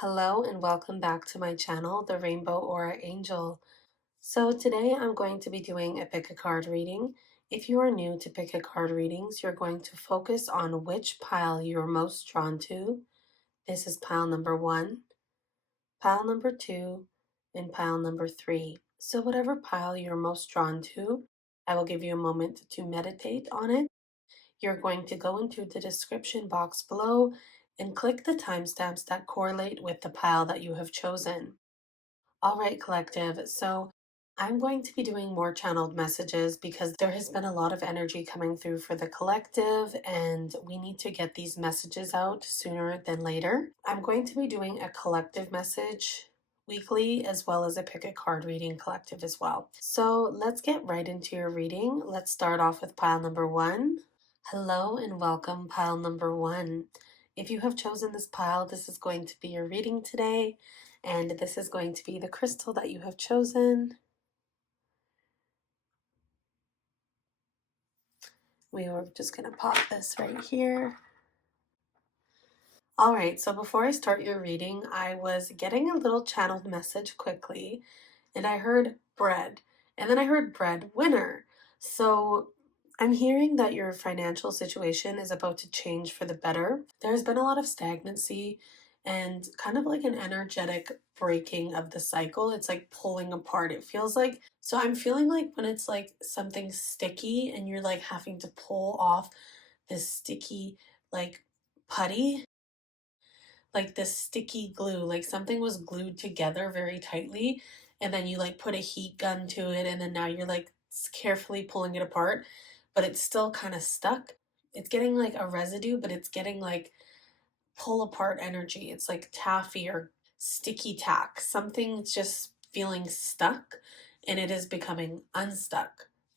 Hello and welcome back to my channel, the Rainbow Aura Angel. So today I'm going to be doing a pick a card reading. If you are new to pick a card readings, you're going to focus on which pile you're most drawn to. This is pile number 1, pile number 2, and pile number 3. So whatever pile you're most drawn to, I will give you a moment to meditate on it. You're going to go into the description box below and click the timestamps that correlate with the pile that you have chosen. All right, collective. So I'm going to be doing more channeled messages because there has been a lot of energy coming through for the collective, and we need to get these messages out sooner than later. I'm going to be doing a collective message weekly as well as a pick a card reading collective as well. So let's get right into your reading. Let's start off with pile number 1. Hello and welcome, pile number 1. If you have chosen this pile, this is going to be your reading today, and this is going to be the crystal that you have chosen. We are just going to pop this right here. All right, so before I start your reading, I was getting a little channeled message quickly, and I heard bread, and then I heard breadwinner. So I'm hearing that your financial situation is about to change for the better. There's been a lot of stagnancy and kind of like an energetic breaking of the cycle. It's like pulling apart. It feels like, so I'm feeling like when it's like something sticky and you're like having to pull off this sticky, like putty, like this sticky glue, like something was glued together very tightly, and then you like put a heat gun to it, and then now you're like carefully pulling it apart, but it's still kind of stuck. It's getting like a residue, but it's getting like pull apart energy. It's like taffy or sticky tack. Something's just feeling stuck and it is becoming unstuck.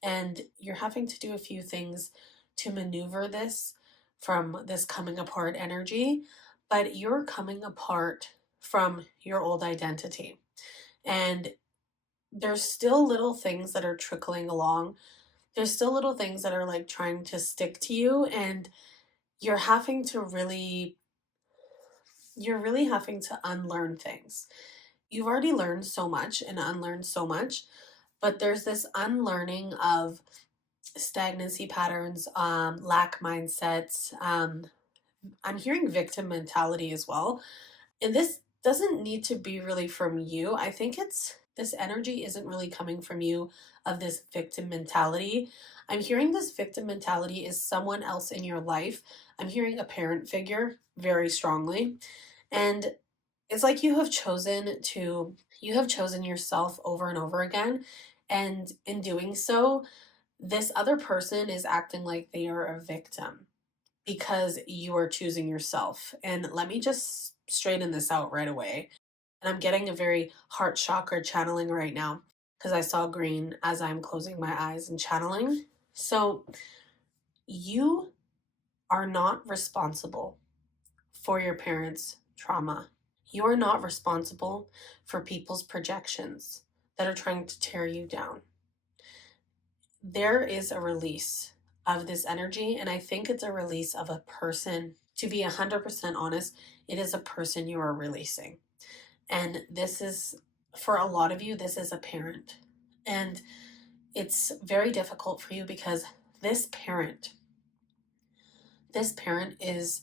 And you're having to do a few things to maneuver this from this coming apart energy, but you're coming apart from your old identity. And there's still little things that are trickling along. There's still little things that are like trying to stick to you, and you're having to really you're really having to unlearn things. You've already learned so much and unlearned so much, but there's this unlearning of stagnancy patterns, lack mindsets. I'm hearing victim mentality as well. And this doesn't need to be really from you. I think it's this energy isn't really coming from you of this victim mentality. I'm hearing this victim mentality is someone else in your life. I'm hearing a parent figure very strongly. And it's like you have chosen yourself over and over again. And in doing so, this other person is acting like they are a victim because you are choosing yourself. And let me just straighten this out right away. And I'm getting a very heart chakra channeling right now because I saw green as I'm closing my eyes and channeling. So you are not responsible for your parents' trauma. You are not responsible for people's projections that are trying to tear you down. There is a release of this energy, and I think it's a release of a person. To be 100% honest, it is a person you are releasing. And this is, for a lot of you, this is a parent. And it's very difficult for you because this parent, this parent is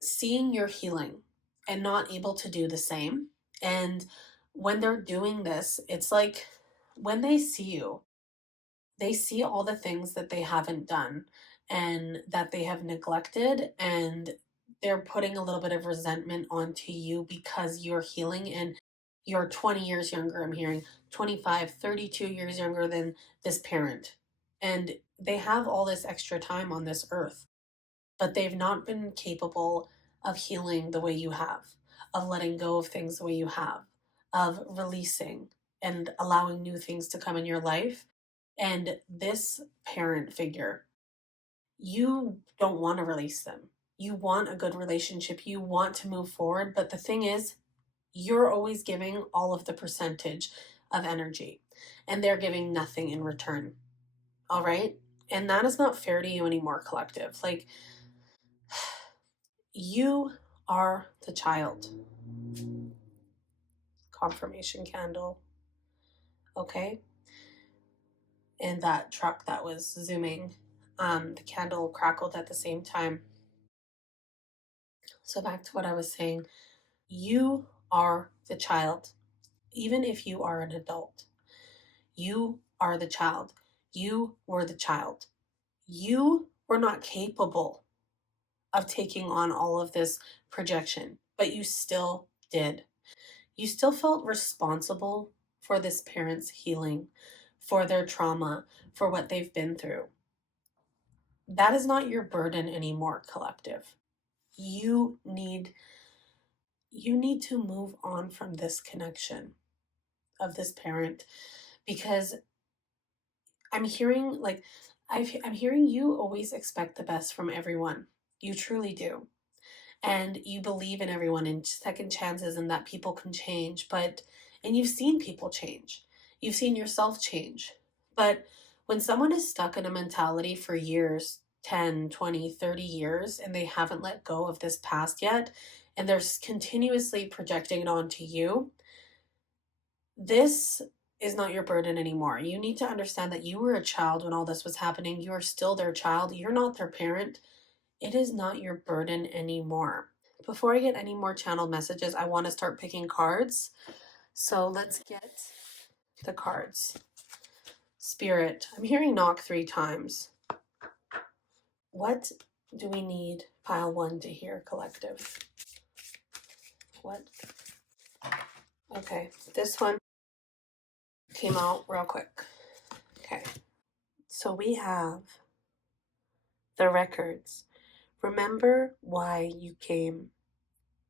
seeing your healing and not able to do the same. And when they're doing this, it's like when they see you, they see all the things that they haven't done and that they have neglected, and they're putting a little bit of resentment onto you because you're healing and you're 20 years younger. I'm hearing 25, 32 years younger than this parent. And they have all this extra time on this earth, but they've not been capable of healing the way you have, of letting go of things the way you have, of releasing and allowing new things to come in your life. And this parent figure, you don't want to release them. You want a good relationship. You want to move forward. But the thing is, you're always giving all of the percentage of energy, and they're giving nothing in return. All right. And that is not fair to you anymore, collective. Like, you are the child. confirmation candle, okay? And that truck that was zooming, the candle crackled at the same time. So back to what I was saying, you are the child, even if you are an adult. You are the child. You were the child. You were not capable of taking on all of this projection, but you still did. You still felt responsible for this parent's healing, for their trauma, for what they've been through. That is not your burden anymore, collective. You need to move on from this connection of this parent, because I'm hearing like I'm hearing you always expect the best from everyone. You truly do. And you believe in everyone and second chances and that people can change, and you've seen people change. You've seen yourself change. But when someone is stuck in a mentality for years, 10, 20, 30 years, and they haven't let go of this past yet, and they're continuously projecting it onto you, this is not your burden anymore. You need to understand that you were a child when all this was happening. You are still their child. You're not their parent. It is not your burden anymore. Before I get any more channeled messages, I want to start picking cards. So let's get the cards. Spirit, I'm hearing knock 3 times. What do we need pile 1 to hear, collective? What? Okay, this one came out real quick. Okay, so we have the records. Remember why you came.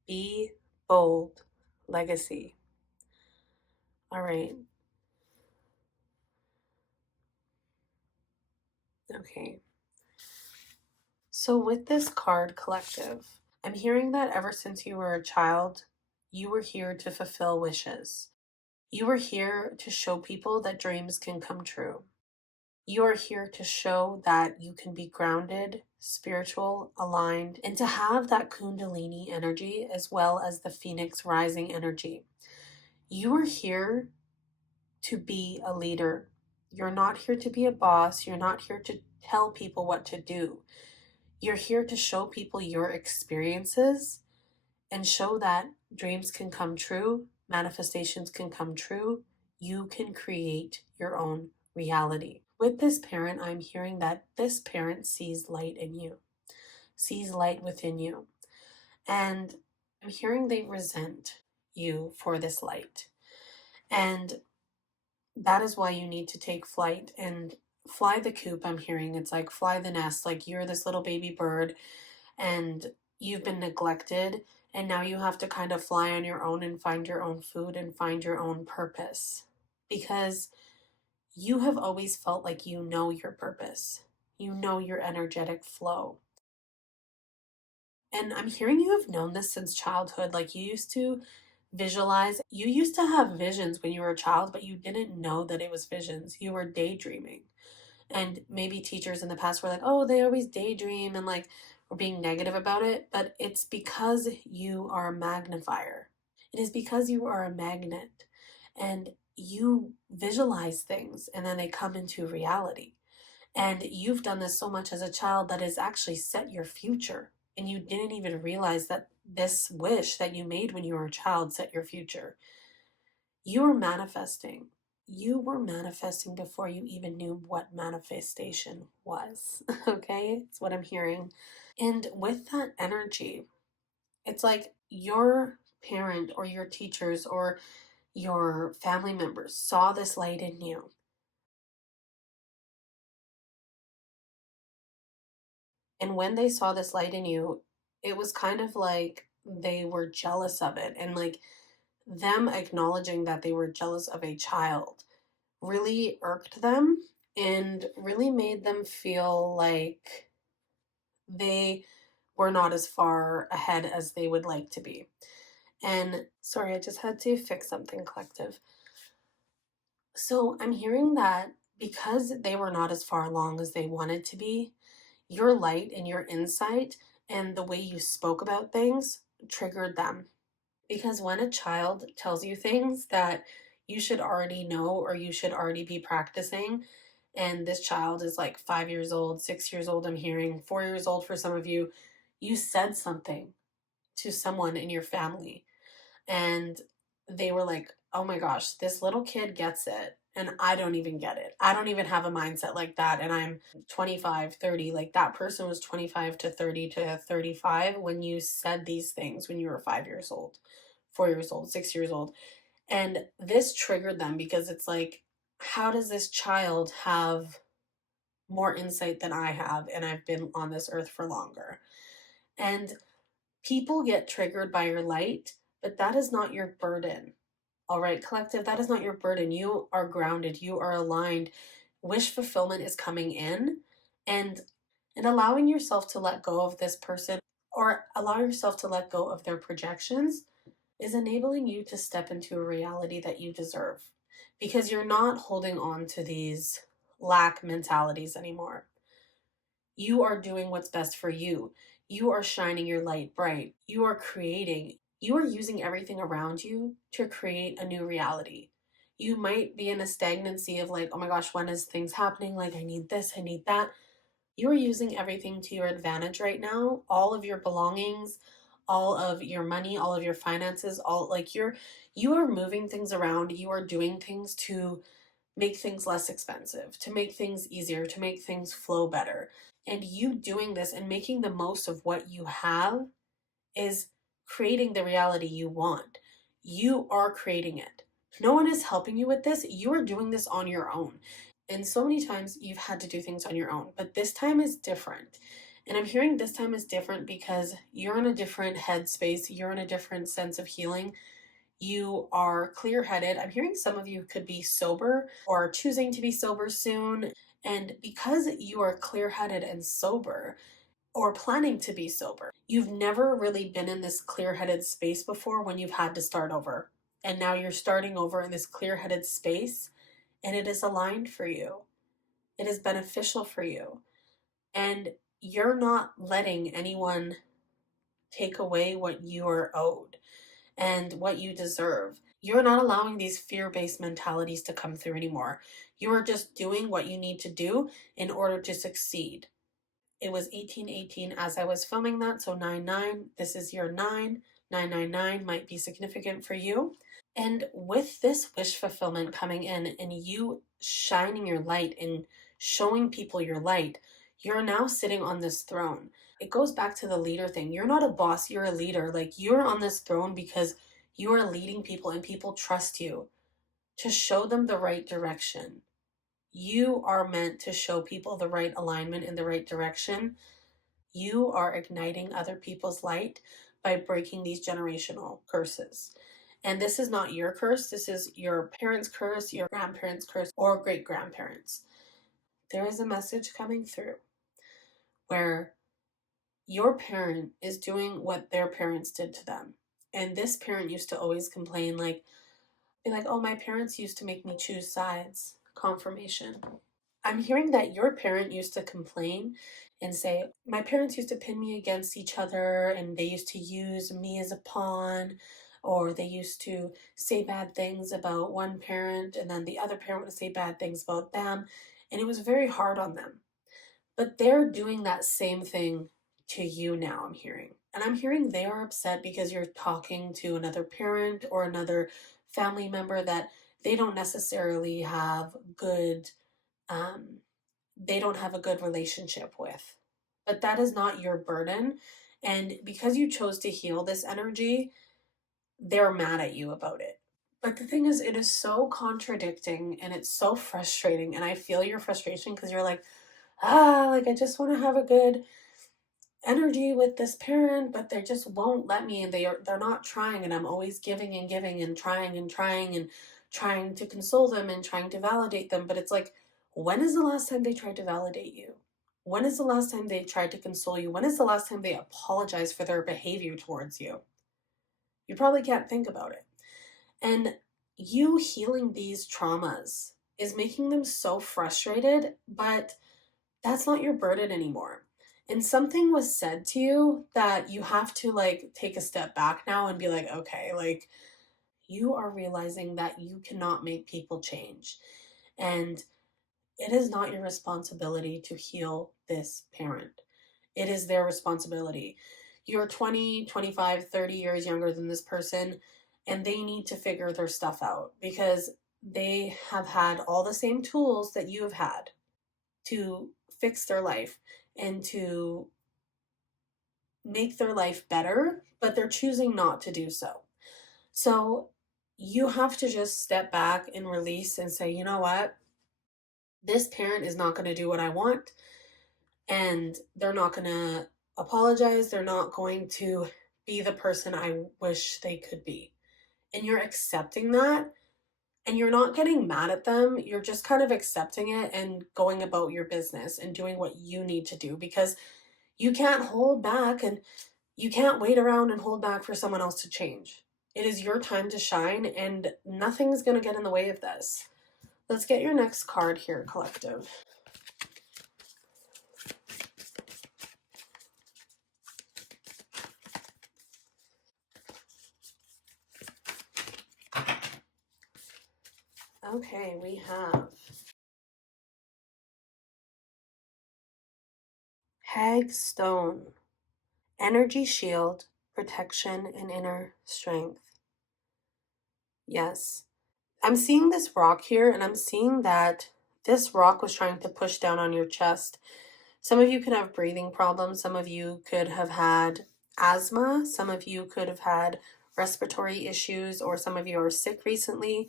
Be bold. Legacy. All right. Okay. So with this card, collective, I'm hearing that ever since you were a child, you were here to fulfill wishes. You were here to show people that dreams can come true. You are here to show that you can be grounded, spiritual, aligned, and to have that Kundalini energy as well as the Phoenix rising energy. You are here to be a leader. You're not here to be a boss. You're not here to tell people what to do. You're here to show people your experiences and show that dreams can come true, manifestations can come true. You can create your own reality. With this parent, I'm hearing that this parent sees light in you, sees light within you. And I'm hearing they resent you for this light. And that is why you need to take flight and fly the coop. I'm hearing it's like fly the nest, like you're this little baby bird and you've been neglected, and now you have to kind of fly on your own and find your own food and find your own purpose, because you have always felt like you know your purpose, you know your energetic flow. And I'm hearing you have known this since childhood. Like you used to visualize, you used to have visions when you were a child, but you didn't know that it was visions. You were daydreaming. And maybe teachers in the past were like, oh, they always daydream and like were being negative about it. But it's because you are a magnifier. It is because you are a magnet and you visualize things and then they come into reality. And you've done this so much as a child that has actually set your future. And you didn't even realize that this wish that you made when you were a child set your future. You were manifesting. You were manifesting before you even knew what manifestation was. Okay? It's what I'm hearing. And with that energy, it's like your parent or your teachers or your family members saw this light in you. And when they saw this light in you, it was kind of like they were jealous of it. And like them acknowledging that they were jealous of a child really irked them and really made them feel like they were not as far ahead as they would like to be. And sorry, I just had to fix something, collective. So I'm hearing that because they were not as far along as they wanted to be, your light and your insight and the way you spoke about things triggered them. Because when a child tells you things that you should already know or you should already be practicing, and this child is like 5 years old, 6 years old, I'm hearing 4 years old for some of you said something to someone in your family and they were like, oh my gosh, this little kid gets it. And I don't even get it. I don't even have a mindset like that. And I'm 25, 30. Like that person was 25 to 30 to 35 when you said these things when you were 5 years old, 4 years old, 6 years old. And this triggered them because it's like, how does this child have more insight than I have? And I've been on this earth for longer. And people get triggered by your light, but that is not your burden. All right, collective, that is not your burden. You are grounded, you are aligned. Wish fulfillment is coming in and allowing yourself to let go of this person or allow yourself to let go of their projections is enabling you to step into a reality that you deserve because you're not holding on to these lack mentalities anymore. You are doing what's best for you. You are shining your light bright. You are creating. You are using everything around you to create a new reality. You might be in a stagnancy of like, oh my gosh, when is things happening? Like, I need this, I need that. You are using everything to your advantage right now. All of your belongings, all of your money, all of your finances, all like you are moving things around. You are doing things to make things less expensive, to make things easier, to make things flow better. And you doing this and making the most of what you have is creating the reality you want. You are creating it. No one is helping you with this. You are doing this on your own. And so many times you've had to do things on your own, but this time is different. And I'm hearing this time is different because you're in a different headspace, you're in a different sense of healing, you are clear headed. I'm hearing some of you could be sober or choosing to be sober soon. And because you are clear headed and sober or planning to be sober, you've never really been in this clear headed space before when you've had to start over. And now you're starting over in this clear headed space and it is aligned for you. It is beneficial for you. And you're not letting anyone take away what you are owed and what you deserve. You're not allowing these fear based mentalities to come through anymore. You are just doing what you need to do in order to succeed. It was 1818 as I was filming that, so 9-9. This is your 9. 999 might be significant for you. And with this wish fulfillment coming in and you shining your light and showing people your light, you're now sitting on this throne. It goes back to the leader thing. You're not a boss, you're a leader. Like you're on this throne because you are leading people and people trust you to show them the right direction. You are meant to show people the right alignment in the right direction. You are igniting other people's light by breaking these generational curses. And this is not your curse, this is your parents' curse, your grandparents' curse, or great grandparents. There is a message coming through where your parent is doing what their parents did to them. And this parent used to always complain, like, be like, oh, my parents used to make me choose sides. Confirmation. I'm hearing that your parent used to complain and say, my parents used to pin me against each other and they used to use me as a pawn, or they used to say bad things about one parent and then the other parent would say bad things about them. And it was very hard on them. But they're doing that same thing to you now, I'm hearing. And I'm hearing they are upset because you're talking to another parent or another family member that they don't necessarily have good um, they don't have a good relationship with. But that is not your burden. And because you chose to heal this energy, they're mad at you about it. But the thing is, it is so contradicting and it's so frustrating. And I feel your frustration because you're like, like I just want to have a good energy with this parent, but they just won't let me and they're not trying and I'm always giving and giving and trying to console them and trying to validate them, but it's like when is the last time they tried to validate you? When is the last time they tried to console you? When is the last time they apologized for their behavior towards you? You probably can't think about it. And you healing these traumas is making them so frustrated, but that's not your burden anymore. And something was said to you that you have to like take a step back now and be like, okay, like you are realizing that you cannot make people change. And it is not your responsibility to heal this parent. It is their responsibility. You're 20, 25, 30 years younger than this person, and they need to figure their stuff out because they have had all the same tools that you have had to fix their life and to make their life better, but they're choosing not to do so. So you have to just step back and release and say, you know what? This parent is not going to do what I want, and they're not going to apologize. They're not going to be the person I wish they could be. And you're accepting that, and you're not getting mad at them. You're just kind of accepting it and going about your business and doing what you need to do because you can't hold back and you can't wait around and hold back for someone else to change. It is your time to shine, and nothing's going to get in the way of this. Let's get your next card here, collective. Okay, we have Hag Stone, energy shield, protection, and inner strength. Yes. I'm seeing this rock here, and I'm seeing that this rock was trying to push down on your chest. Some of you could have breathing problems. Some of you could have had asthma. Some of you could have had respiratory issues, or some of you are sick recently.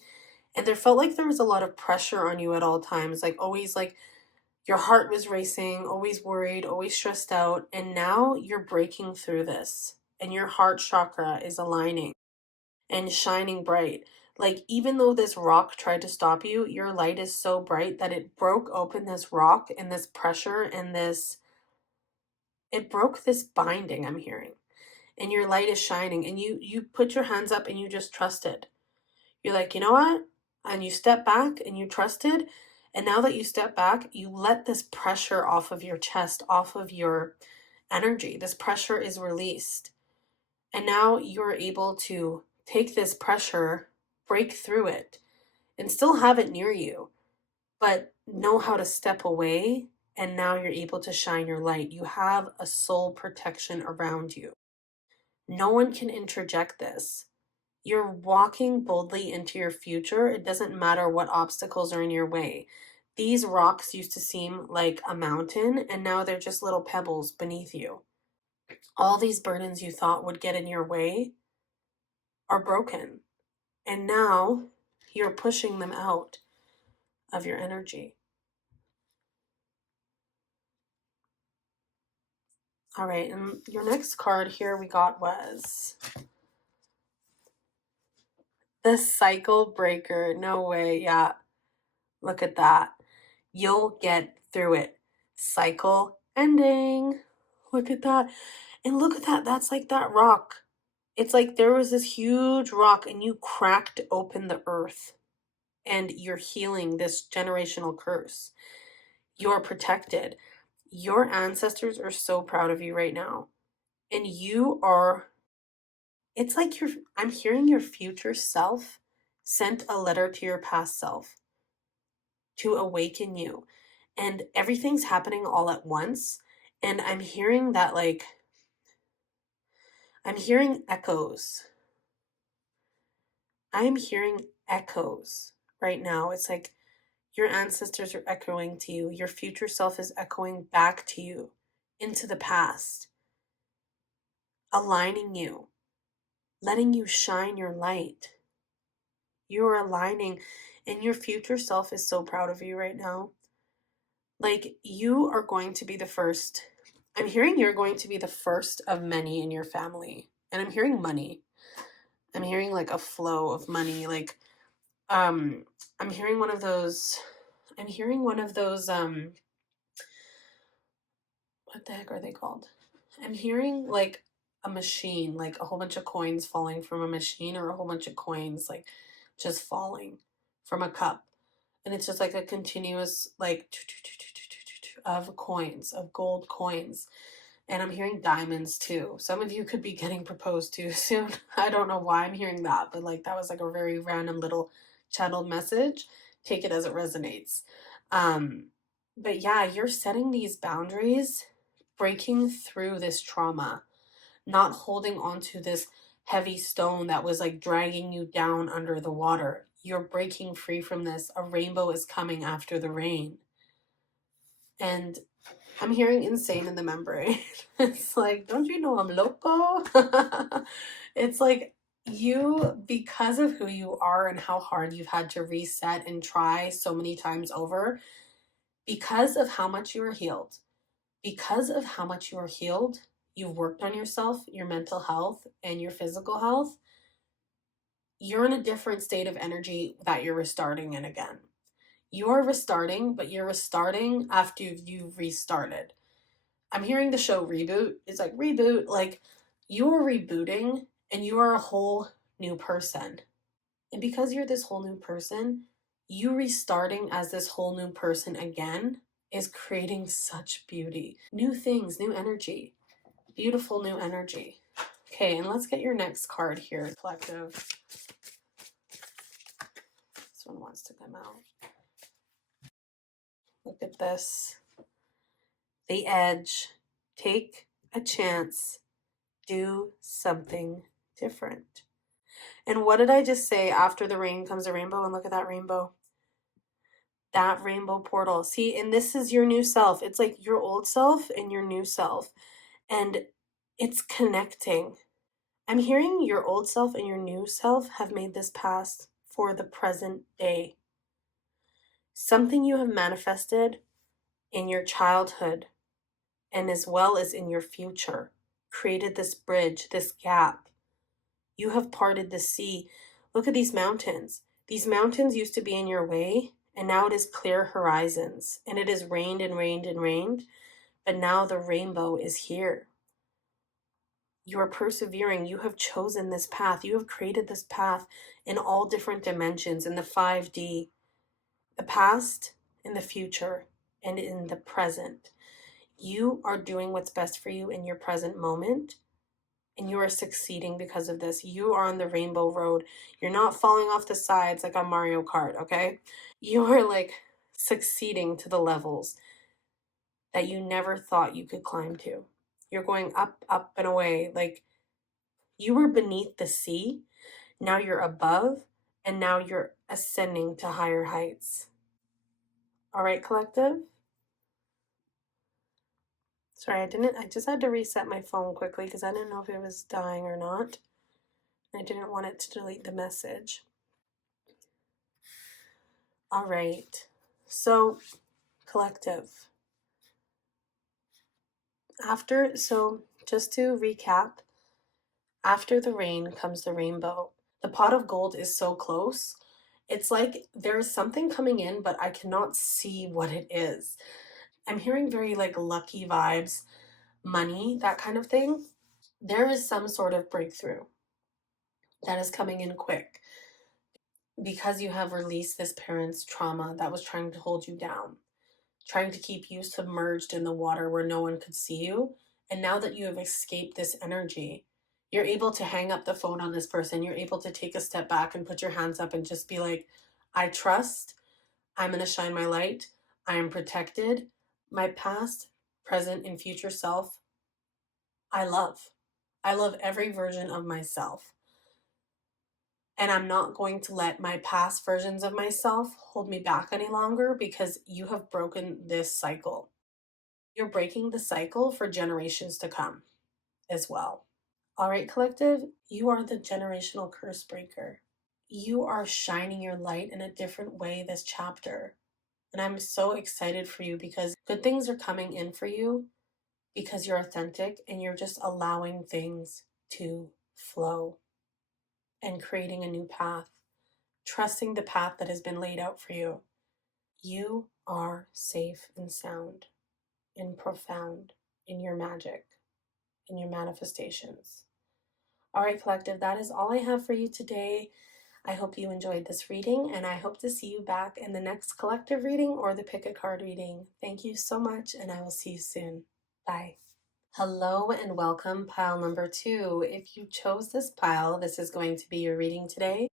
And there felt like there was a lot of pressure on you at all times, like always like your heart was racing, always worried, always stressed out. And now you're breaking through this, and your heart chakra is aligning and shining bright. Like, even though this rock tried to stop you, your light is so bright that it broke open this rock and this pressure and it broke this binding, I'm hearing. And your light is shining, and you put your hands up and you just trusted. You're like, you know what? And you step back and you trusted. And now that you step back, you let this pressure off of your chest, off of your energy. This pressure is released. And now you're able to take this pressure, break through it, and still have it near you, but know how to step away. And now you're able to shine your light. You have a soul protection around you. No one can interject this. You're walking boldly into your future. It doesn't matter what obstacles are in your way. These rocks used to seem like a mountain, and now they're just little pebbles beneath you. All these burdens you thought would get in your way are broken, and now you're pushing them out of your energy. All right, and your next card here we got was the cycle breaker. No way. Yeah, look at that. You'll get through it. Cycle ending. Look at that. And look at that. That's like that rock. It's like there was this huge rock and you cracked open the earth and you're healing this generational curse. You're protected. Your ancestors are so proud of you right now. And you are, it's like I'm hearing your future self sent a letter to your past self to awaken you. And everything's happening all at once. And I'm hearing that, like, I'm hearing echoes. I'm hearing echoes right now. It's like your ancestors are echoing to you. Your future self is echoing back to you into the past, aligning you, letting you shine your light. You are aligning, and your future self is so proud of you right now. Like, you are going to be the first. I'm hearing you're going to be the first of many in your family. And I'm hearing money. I'm hearing like a flow of money. Like, I'm hearing one of those, I'm hearing one of those, what the heck are they called? I'm hearing like a machine, like a whole bunch of coins falling from a machine, or a whole bunch of coins like just falling from a cup. And it's just like a continuous, like, of coins, of gold coins. And I'm hearing diamonds too. Some of you could be getting proposed to soon. I don't know why I'm hearing that, but like that was like a very random little channeled message. Take it as it resonates. Um, but yeah, you're setting these boundaries, breaking through this trauma, not holding on to this heavy stone that was like dragging you down under the water. You're breaking free from this. A rainbow is coming after the rain. And I'm hearing insane in the membrane. It's like, don't you know I'm loco? It's like you, because of who you are and how hard you've had to reset and try so many times over, because of how much you are healed, because of how much you are healed, you've worked on yourself, your mental health, and your physical health. You're in a different state of energy that you're restarting in again. You are restarting, but you're restarting after you've restarted. I'm hearing the show Reboot. It's like reboot, like you are rebooting and you are a whole new person. And because you're this whole new person, you restarting as this whole new person again is creating such beauty. New things, new energy, beautiful new energy. Okay, and let's get your next card here, collective. This one wants to come out. Look at this. The Edge. Take a chance. Do something different. And what did I just say? After the rain comes a rainbow, and look at that rainbow. That rainbow portal. See, and this is your new self. It's like your old self and your new self. And it's connecting. I'm hearing your old self and your new self have made this past for the present day. Something you have manifested in your childhood and as well as in your future created this bridge, this gap. You have parted the sea. Look at these mountains. These mountains used to be in your way, and now it is clear horizons. And it has rained and rained and rained, but now the rainbow is here. You are persevering. You have chosen this path. You have created this path in all different dimensions, in the 5D, the past, in the future, and in the present. You are doing what's best for you in your present moment. And you are succeeding because of this. You are on the rainbow road. You're not falling off the sides like on Mario Kart, okay? You are like succeeding to the levels that you never thought you could climb to. You're going up, up, and away. Like you were beneath the sea. Now you're above, and now you're ascending to higher heights. All right, collective? Sorry, I just had to reset my phone quickly because I didn't know if it was dying or not. I didn't want it to delete the message. All right. So, collective. Just to recap, after the rain comes the rainbow. The pot of gold is so close. It's like there's something coming in, but I cannot see what it is. I'm hearing very like lucky vibes, money, that kind of thing. There is some sort of breakthrough that is coming in quick because you have released this parent's trauma that was trying to hold you down, trying to keep you submerged in the water where no one could see you. And now that you have escaped this energy, you're able to hang up the phone on this person. You're able to take a step back and put your hands up and just be like, I trust, I'm going to shine my light, I am protected. My past, present, and future self, I love. I love every version of myself. And I'm not going to let my past versions of myself hold me back any longer because you have broken this cycle. You're breaking the cycle for generations to come as well. All right, collective, you are the generational curse breaker. You are shining your light in a different way this chapter. And I'm so excited for you because good things are coming in for you because you're authentic and you're just allowing things to flow and creating a new path, trusting the path that has been laid out for you. You are safe and sound and profound in your magic, in your manifestations. All right, collective, that is all I have for you today. I hope you enjoyed this reading, and I hope to see you back in the next collective reading or the pick a card reading. Thank you so much, and I will see you soon. Bye. Hello and welcome, pile number 2. If you chose this pile, this is going to be your reading today.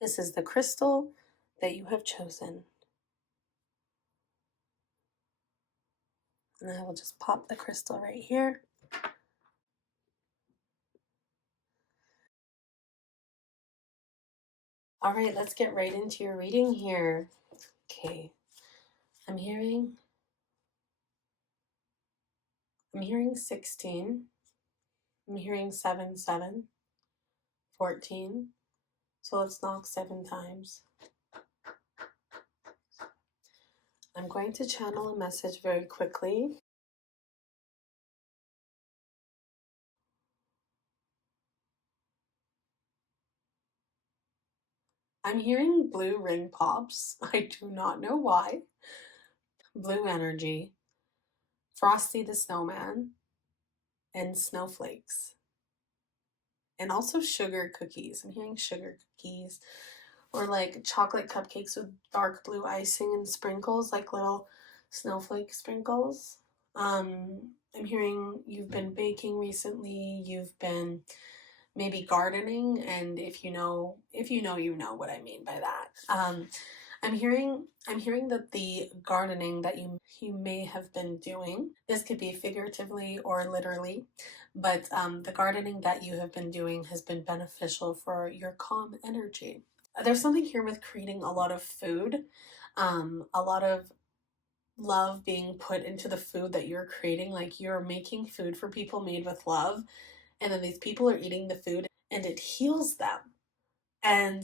This is the crystal that you have chosen. And I will just pop the crystal right here. All right, let's get right into your reading here. Okay, I'm hearing 16. I'm hearing 7, 7, 14. So let's knock 7 times. I'm going to channel a message very quickly. I'm hearing blue ring pops. I do not know why. Blue energy, Frosty the Snowman, and snowflakes. And also sugar cookies. I'm hearing sugar cookies. Or like chocolate cupcakes with dark blue icing and sprinkles, like little snowflake sprinkles. I'm hearing you've been baking recently, you've been maybe gardening, and if you know, you know what I mean by that. I'm hearing that the gardening that you may have been doing, this could be figuratively or literally, but the gardening that you have been doing has been beneficial for your calm energy. There's something here with creating a lot of food, a lot of love being put into the food that you're creating. Like you're making food for people made with love, and then these people are eating the food and it heals them. And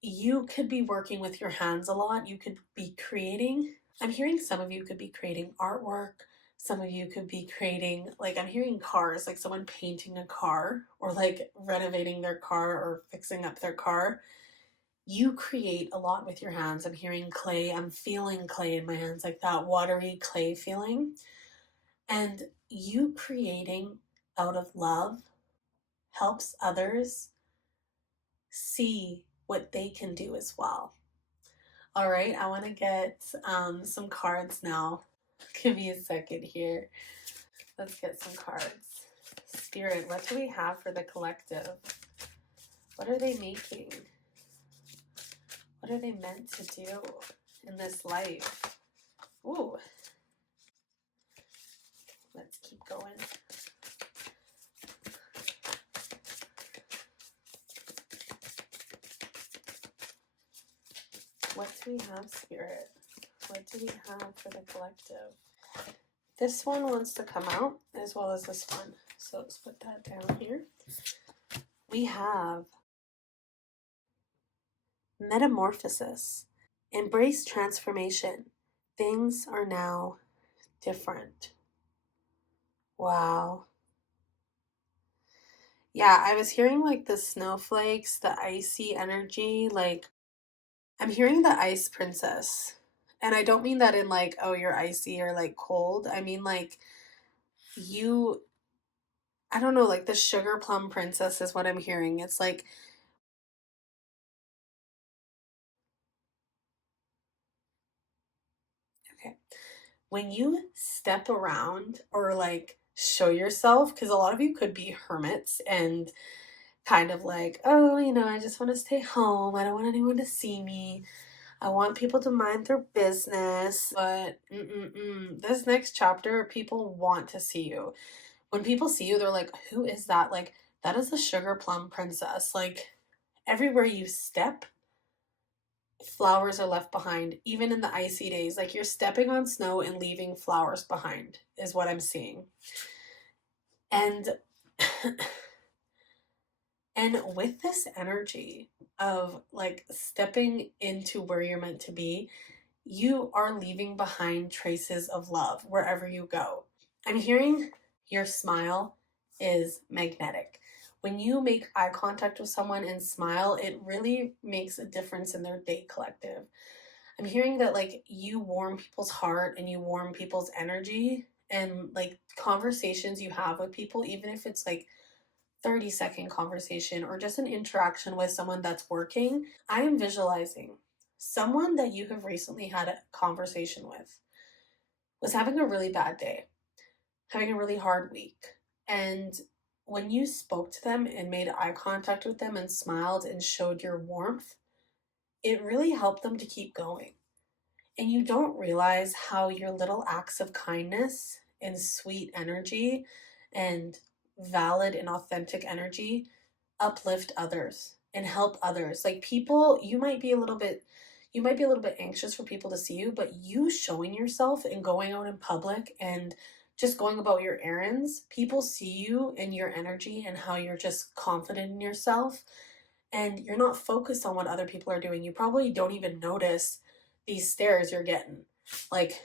you could be working with your hands a lot. You could be creating. I'm hearing some of you could be creating artwork. Some of you could be creating, like, I'm hearing cars, like someone painting a car or like renovating their car or fixing up their car. You create a lot with your hands. I'm hearing clay. I'm feeling clay in my hands, like that watery clay feeling. And you creating out of love helps others see what they can do as well. All right, I want to get some cards now. Give me a second here. Let's get some cards. Spirit, what do we have for the collective? What are they making? What are they meant to do in this life? Ooh. Let's keep going. What do we have, Spirit? What do we have for the collective? This one wants to come out as well as this one. So let's put that down here. We have metamorphosis. Embrace transformation. Things are now different. Wow. Yeah, I was hearing like the snowflakes, the icy energy. Like, I'm hearing the ice princess. And I don't mean that in like, oh, you're icy or like cold. I mean like you, I don't know, like the sugar plum princess is what I'm hearing. It's like, okay, when you step around or like show yourself, because a lot of you could be hermits and kind of like, oh, I just want to stay home. I don't want anyone to see me. I want people to mind their business. But this next chapter, people want to see you. When people see you, they're like, who is that? Like, that is the sugar plum princess. Like, everywhere you step, flowers are left behind, even in the icy days. Like, you're stepping on snow and leaving flowers behind, is what I'm seeing. And and with this energy of like stepping into where you're meant to be, you are leaving behind traces of love wherever you go. I'm hearing your smile is magnetic. When you make eye contact with someone and smile, it really makes a difference in their day, collective. I'm hearing that like you warm people's heart and you warm people's energy, and like conversations you have with people, even if it's like 30-second conversation or just an interaction with someone that's working, I am visualizing someone that you have recently had a conversation with was having a really bad day, having a really hard week. And when you spoke to them and made eye contact with them and smiled and showed your warmth, it really helped them to keep going. And you don't realize how your little acts of kindness and sweet energy and valid and authentic energy uplift others and help others. Like people, you might be a little bit anxious for people to see you, but you showing yourself and going out in public and just going about your errands, people see you and your energy and how you're just confident in yourself and you're not focused on what other people are doing. You probably don't even notice these stares you're getting. Like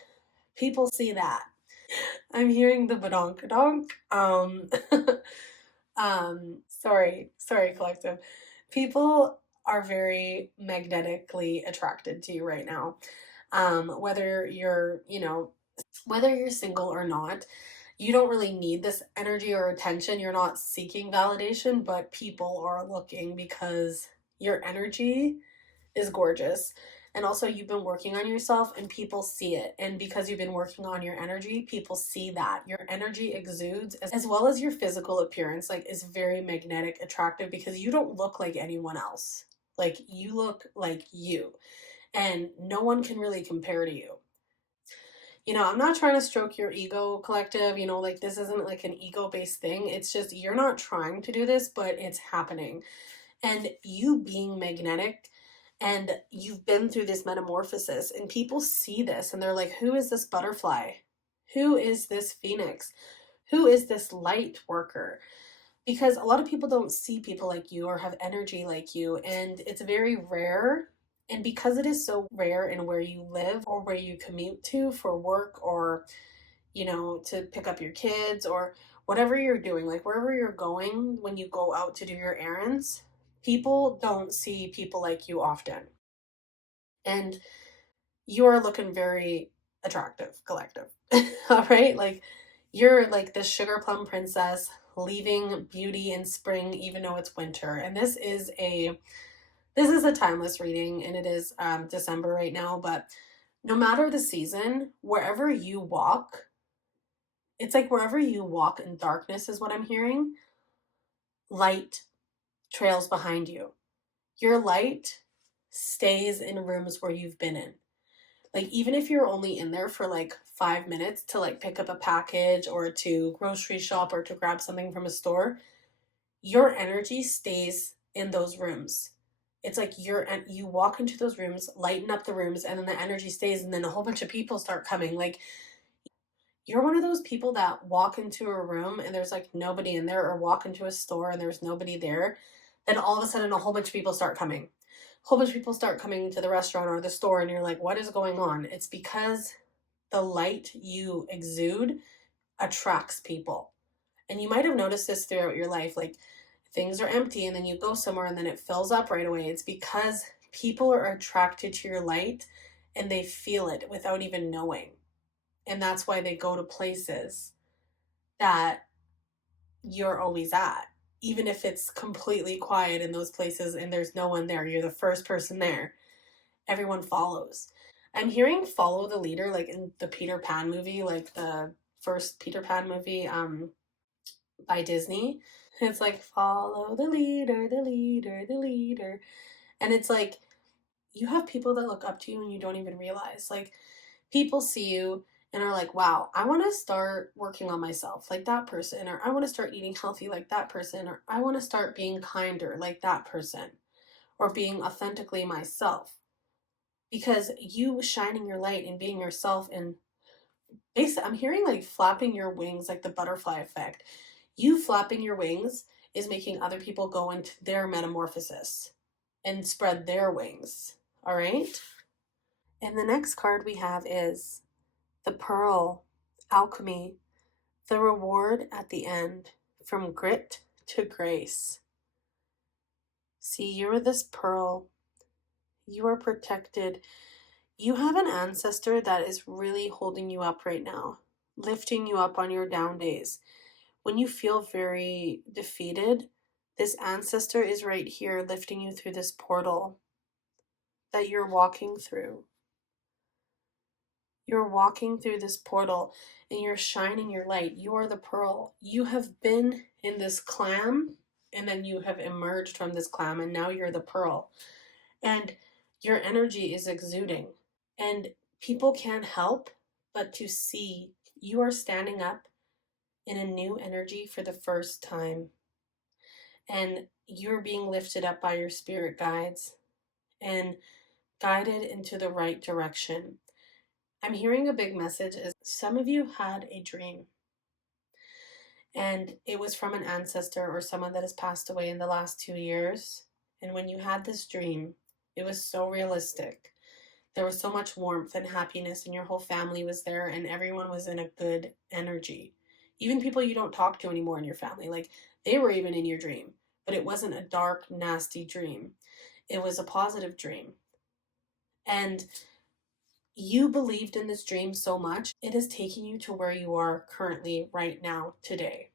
people see that. I'm hearing the badonkadonk. Sorry, collective. People are very magnetically attracted to you right now. Whether you're single or not, you don't really need this energy or attention. You're not seeking validation, but people are looking because your energy is gorgeous. And also, you've been working on yourself and people see it. And because you've been working on your energy, people see that. Your energy exudes as well as your physical appearance, like, is very magnetic, attractive because you don't look like anyone else. Like, you look like you. And no one can really compare to you. I'm not trying to stroke your ego, collective. Like, this isn't like an ego based thing. It's just you're not trying to do this, but it's happening. And you being magnetic and you've been through this metamorphosis and people see this and they're like, who is this butterfly? Who is this phoenix? Who is this light worker? Because a lot of people don't see people like you or have energy like you, and it's very rare. And because it is so rare in where you live or where you commute to for work or, to pick up your kids or whatever you're doing, like wherever you're going when you go out to do your errands, people don't see people like you often. And you are looking very attractive, collective. All right? Like you're like the sugar plum princess leaving beauty in spring even though it's winter. And this is a timeless reading and it is December right now, but no matter the season, wherever you walk, it's like wherever you walk in darkness is what I'm hearing. Light trails behind you. Your light stays in rooms where you've been in. Like, even if you're only in there for like 5 minutes to like pick up a package or to grocery shop or to grab something from a store, your energy stays in those rooms. It's like you walk into those rooms, lighten up the rooms, and then the energy stays, and then a whole bunch of people start coming. Like, you're one of those people that walk into a room and there's like nobody in there, or walk into a store and there's nobody there. Then all of a sudden, a whole bunch of people start coming. A whole bunch of people start coming to the restaurant or the store, and you're like, what is going on? It's because the light you exude attracts people. And you might have noticed this throughout your life. Like, things are empty and then you go somewhere and then it fills up right away. It's because people are attracted to your light and they feel it without even knowing. And that's why they go to places that you're always at. Even if it's completely quiet in those places and there's no one there, you're the first person there. Everyone follows. I'm hearing follow the leader, like in the Peter Pan movie, like the first Peter Pan movie by Disney. It's like, follow the leader, the leader, the leader. And it's like, you have people that look up to you and you don't even realize. Like, people see you and are like, wow, I want to start working on myself like that person, or I want to start eating healthy like that person, or I want to start being kinder like that person, or being authentically myself. Because you shining your light and being yourself, and basically, I'm hearing like flapping your wings, like the butterfly effect. You flapping your wings is making other people go into their metamorphosis and spread their wings. All right? And the next card we have is the Pearl, Alchemy, the reward at the end, from grit to grace. See, you're this pearl. You are protected. You have an ancestor that is really holding you up right now, lifting you up on your down days. When you feel very defeated, this ancestor is right here lifting you through this portal that you're walking through. You're walking through this portal and you're shining your light. You are the pearl. You have been in this clam and then you have emerged from this clam and now you're the pearl. And your energy is exuding. And people can't help but to see you are standing up in a new energy for the first time. And you're being lifted up by your spirit guides and guided into the right direction. I'm hearing a big message is some of you had a dream and it was from an ancestor or someone that has passed away in the last 2 years. And when you had this dream, it was so realistic. There was so much warmth and happiness, and your whole family was there, and everyone was in a good energy. Even people you don't talk to anymore in your family, like they were even in your dream, but it wasn't a dark, nasty dream. It was a positive dream. And you believed in this dream so much, it is taking you to where you are currently, right now, today.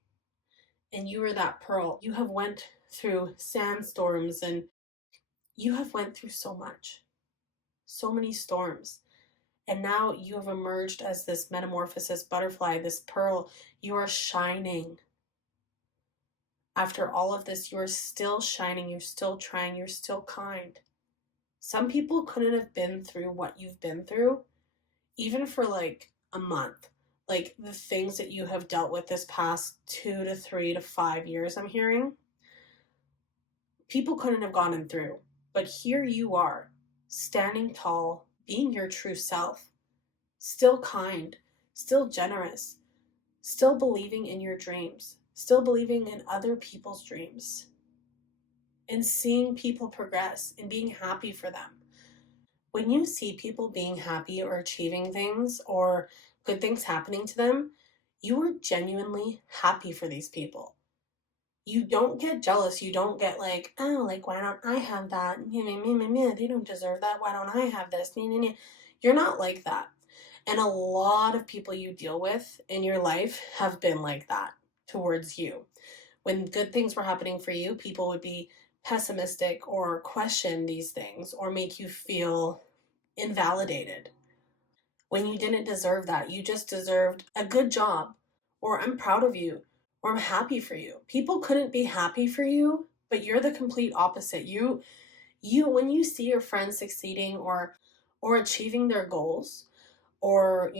And you are that pearl. You have went through sandstorms and you have went through so much, so many storms. And now you have emerged as this metamorphosis butterfly, this pearl. You are shining. After all of this, you are still shining. You're still trying. You're still kind. Some people couldn't have been through what you've been through, even for like a month. Like the things that you have dealt with this past 2 to 3 to 5 years, I'm hearing. People couldn't have gone through. But here you are, standing tall, being your true self, still kind, still generous, still believing in your dreams, still believing in other people's dreams, and seeing people progress and being happy for them. When you see people being happy or achieving things or good things happening to them, you are genuinely happy for these people. You don't get jealous. You don't get like, oh, like, why don't I have that? They don't deserve that. Why don't I have this? You're not like that. And a lot of people you deal with in your life have been like that towards you. When good things were happening for you, people would be pessimistic or question these things or make you feel invalidated when you didn't deserve that. You just deserved a good job, or I'm proud of you, or I'm happy for you. People couldn't be happy for you, but you're the complete opposite. You when you see your friends succeeding or achieving their goals, or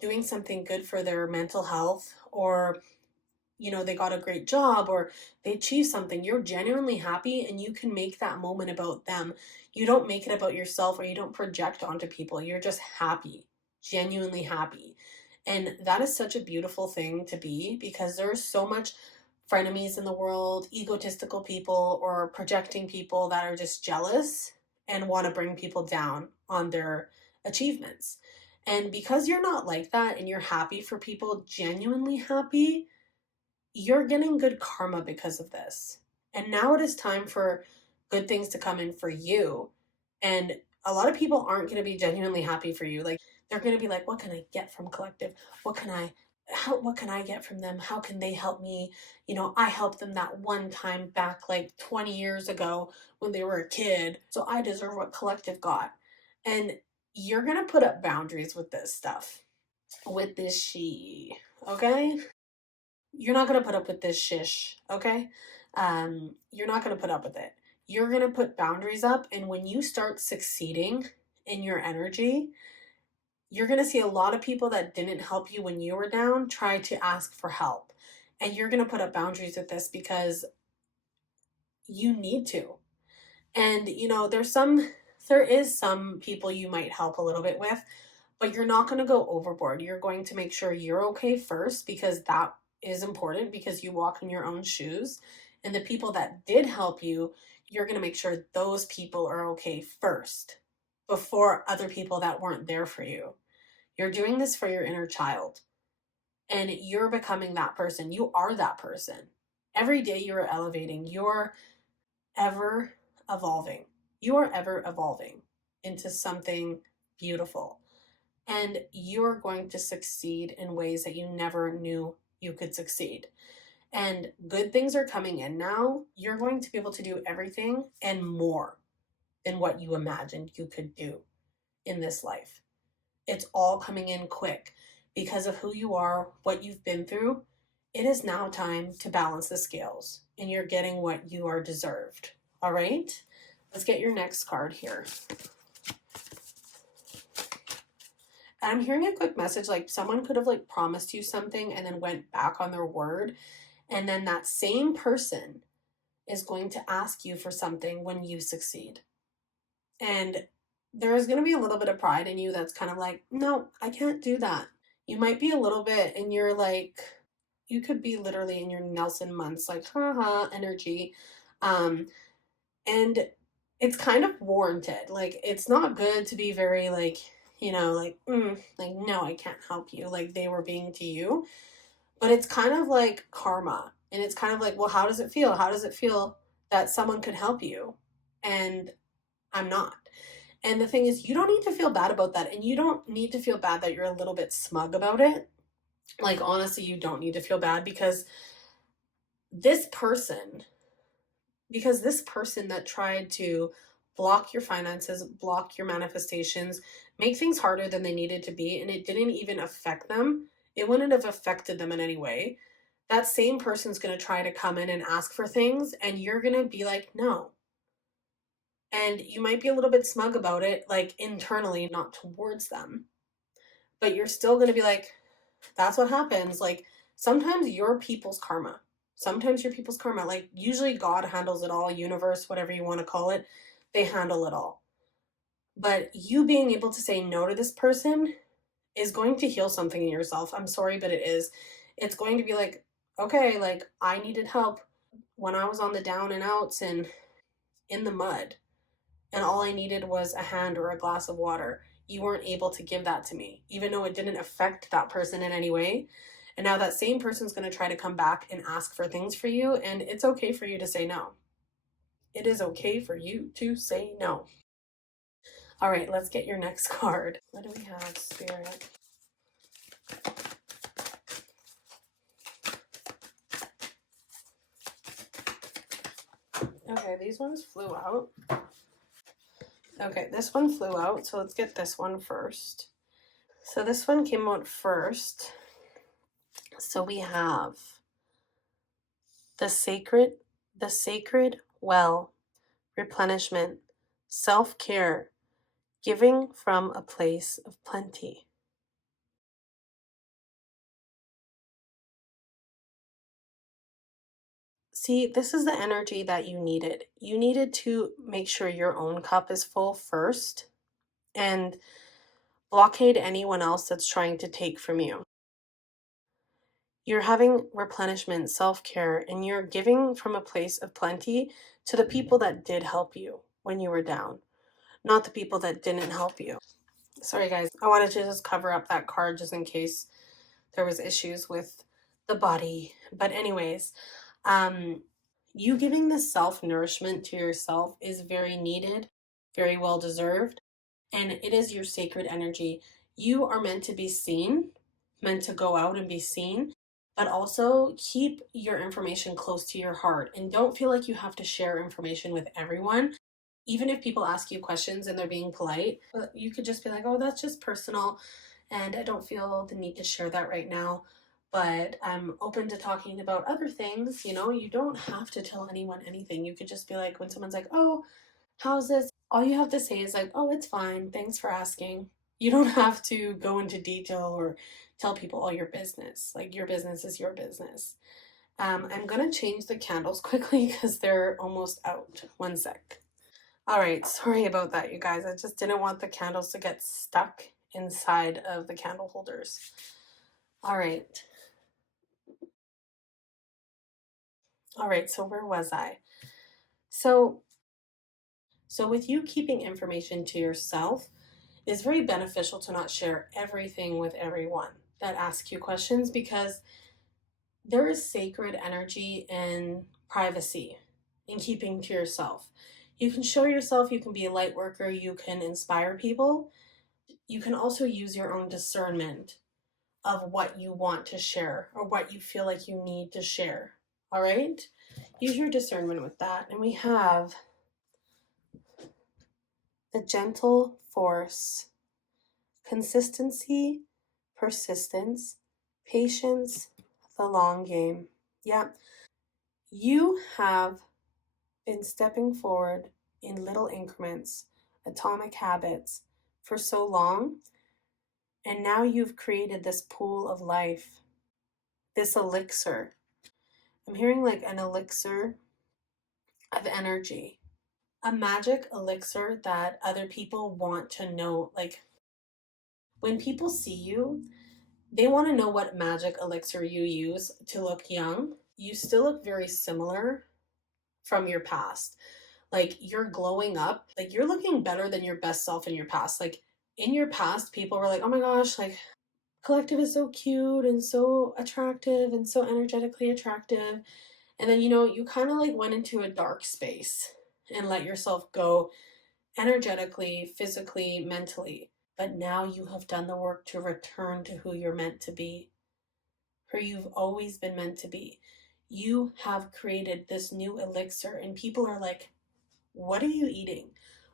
doing something good for their mental health, or they got a great job or they achieved something, you're genuinely happy and you can make that moment about them. You don't make it about yourself or you don't project onto people. You're just happy, genuinely happy. And that is such a beautiful thing to be, because there's so much frenemies in the world, egotistical people or projecting people that are just jealous and want to bring people down on their achievements. And because you're not like that and you're happy for people, genuinely happy, you're getting good karma because of this. And now it is time for good things to come in for you. And a lot of people aren't going to be genuinely happy for you. Like, they're going to be like, what can I get from Collective? What can I get from them? How can they help me? I helped them that one time back like 20 years ago when they were a kid. So I deserve what Collective got. And you're going to put up boundaries with this stuff, with this okay? You're not going to put up with this shish, okay? You're not going to put up with it. You're going to put boundaries up, and when you start succeeding in your energy, you're going to see a lot of people that didn't help you when you were down try to ask for help. And you're going to put up boundaries with this because you need to. And there is some people you might help a little bit with, but you're not going to go overboard. You're going to make sure you're okay first, because that is important, because you walk in your own shoes. And the people that did help you, you're going to make sure those people are okay first before other people that weren't there for you. You're doing this for your inner child, and you're becoming that person. You are that person. Every day you are elevating. You're ever evolving. You are ever evolving into something beautiful. And you're going to succeed in ways that you never knew you could succeed. and good things are coming in now. You're going to be able to do everything and more than what you imagined you could do in this life. It's all coming in quick because of who you are, what you've been through. It is now time to balance the scales, and you're getting what you are deserved. All right? Let's get your next card here. I'm hearing a quick message, like someone could have like promised you something and then went back on their word, and then that same person is going to ask you for something when you succeed. And there is going to be a little bit of pride in you that's kind of like, no, I can't do that. You might be a little bit, and you're like, you could be literally in your Nelson months, like, haha, energy. Um, and it's kind of warranted. Like, it's not good to be very, like, like, no, I can't help you. Like, they were being to you. But it's kind of like karma. And it's kind of like, well, how does it feel? How does it feel that someone could help you? And I'm not. And the thing is, you don't need to feel bad about that. And you don't need to feel bad that you're a little bit smug about it. Like, honestly, you don't need to feel bad this person, because this person that tried to block your finances, block your manifestations, make things harder than they needed to be, and it didn't even affect them, it wouldn't have affected them in any way. That same person's going to try to come in and ask for things, and you're going to be like, no. And you might be a little bit smug about it, like internally, not towards them. But you're still going to be like, that's what happens. Like, sometimes your people's karma. Sometimes your people's karma. Like, usually God handles it all, universe, whatever you want to call it, they handle it all. But you being able to say no to this person is going to heal something in yourself. I'm sorry, but it is. It's going to be like, okay, like, I needed help when I was on the down and outs and in the mud, and all I needed was a hand or a glass of water. You weren't able to give that to me, even though it didn't affect that person in any way. And now that same person's going to try to come back and ask for things for you, and it's okay for you to say no. It is okay for you to say no. All right, let's get your next card. What do we have, Spirit? Okay, these ones flew out. Okay, this one flew out, so let's get this one first. So this one came out first. So we have the sacred well, replenishment, self-care, giving from a place of plenty. See, this is the energy that you needed. You needed to make sure your own cup is full first and blockade anyone else that's trying to take from you. You're having replenishment, self-care, and you're giving from a place of plenty to the people that did help you when you were down, not the people that didn't help you. Sorry guys, I wanted to just cover up that card just in case there was issues with the body. But anyways, you giving this self-nourishment to yourself is very needed, very well deserved, and it is your sacred energy. You are meant to be seen, meant to go out and be seen, but also keep your information close to your heart and don't feel like you have to share information with everyone. Even if people ask you questions and they're being polite, you could just be like, oh, that's just personal, and I don't feel the need to share that right now. But I'm open to talking about other things. You don't have to tell anyone anything. You could just be like, when someone's like, oh, how's this? All you have to say is like, oh, it's fine. Thanks for asking. You don't have to go into detail or tell people all your business. Like, your business is your business. I'm going to change the candles quickly because they're almost out. One sec. All right, sorry about that, you guys. I just didn't want the candles to get stuck inside of the candle holders. All right. All right, so where was I? So with you keeping information to yourself, it's very beneficial to not share everything with everyone that asks you questions, because there is sacred energy in privacy, in keeping to yourself. You can show yourself, you can be a light worker, you can inspire people. You can also use your own discernment of what you want to share or what you feel like you need to share. All right? Use your discernment with that. And we have the gentle force, consistency, persistence, patience, the long game. Yeah. You have been stepping forward in little increments, atomic habits for so long, and now you've created this pool of life, this elixir. I'm hearing like an elixir of energy, a magic elixir that other people want to know. Like when people see you, they want to know what magic elixir you use to look young. You still look very similar from your past. Like you're glowing up, like you're looking better than your best self in your past. Like in your past, people were like, oh my gosh, like Collective is so cute and so attractive and so energetically attractive. And then, you kind of like went into a dark space and let yourself go energetically, physically, mentally. But now you have done the work to return to who you're meant to be, who you've always been meant to be. You have created this new elixir, and people are like, what are you eating?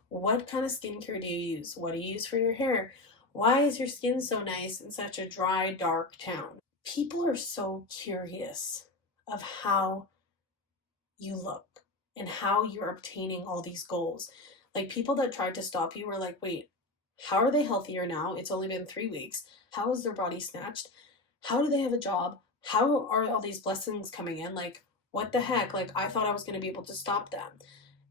What kind of skincare do you use? What do you use for your hair? Why is your skin so nice in such a dry, dark town? People are so curious of how you look and how you're obtaining all these goals. Like people that tried to stop you were like, wait, how are they healthier now? It's only been 3 weeks. How is their body snatched? How do they have a job? How are all these blessings coming in? Like, what the heck? Like, I thought I was going to be able to stop them.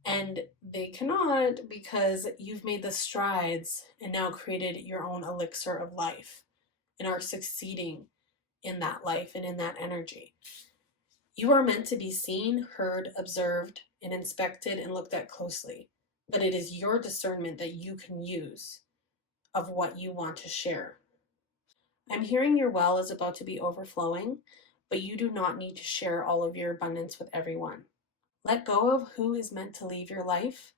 And they cannot because you've made the strides and now created your own elixir of life and are succeeding in that life and in that energy. You are meant to be seen, heard, observed, and inspected and looked at closely. But it is your discernment that you can use of what you want to share. I'm hearing your well is about to be overflowing, but you do not need to share all of your abundance with everyone. Let go of who is meant to leave your life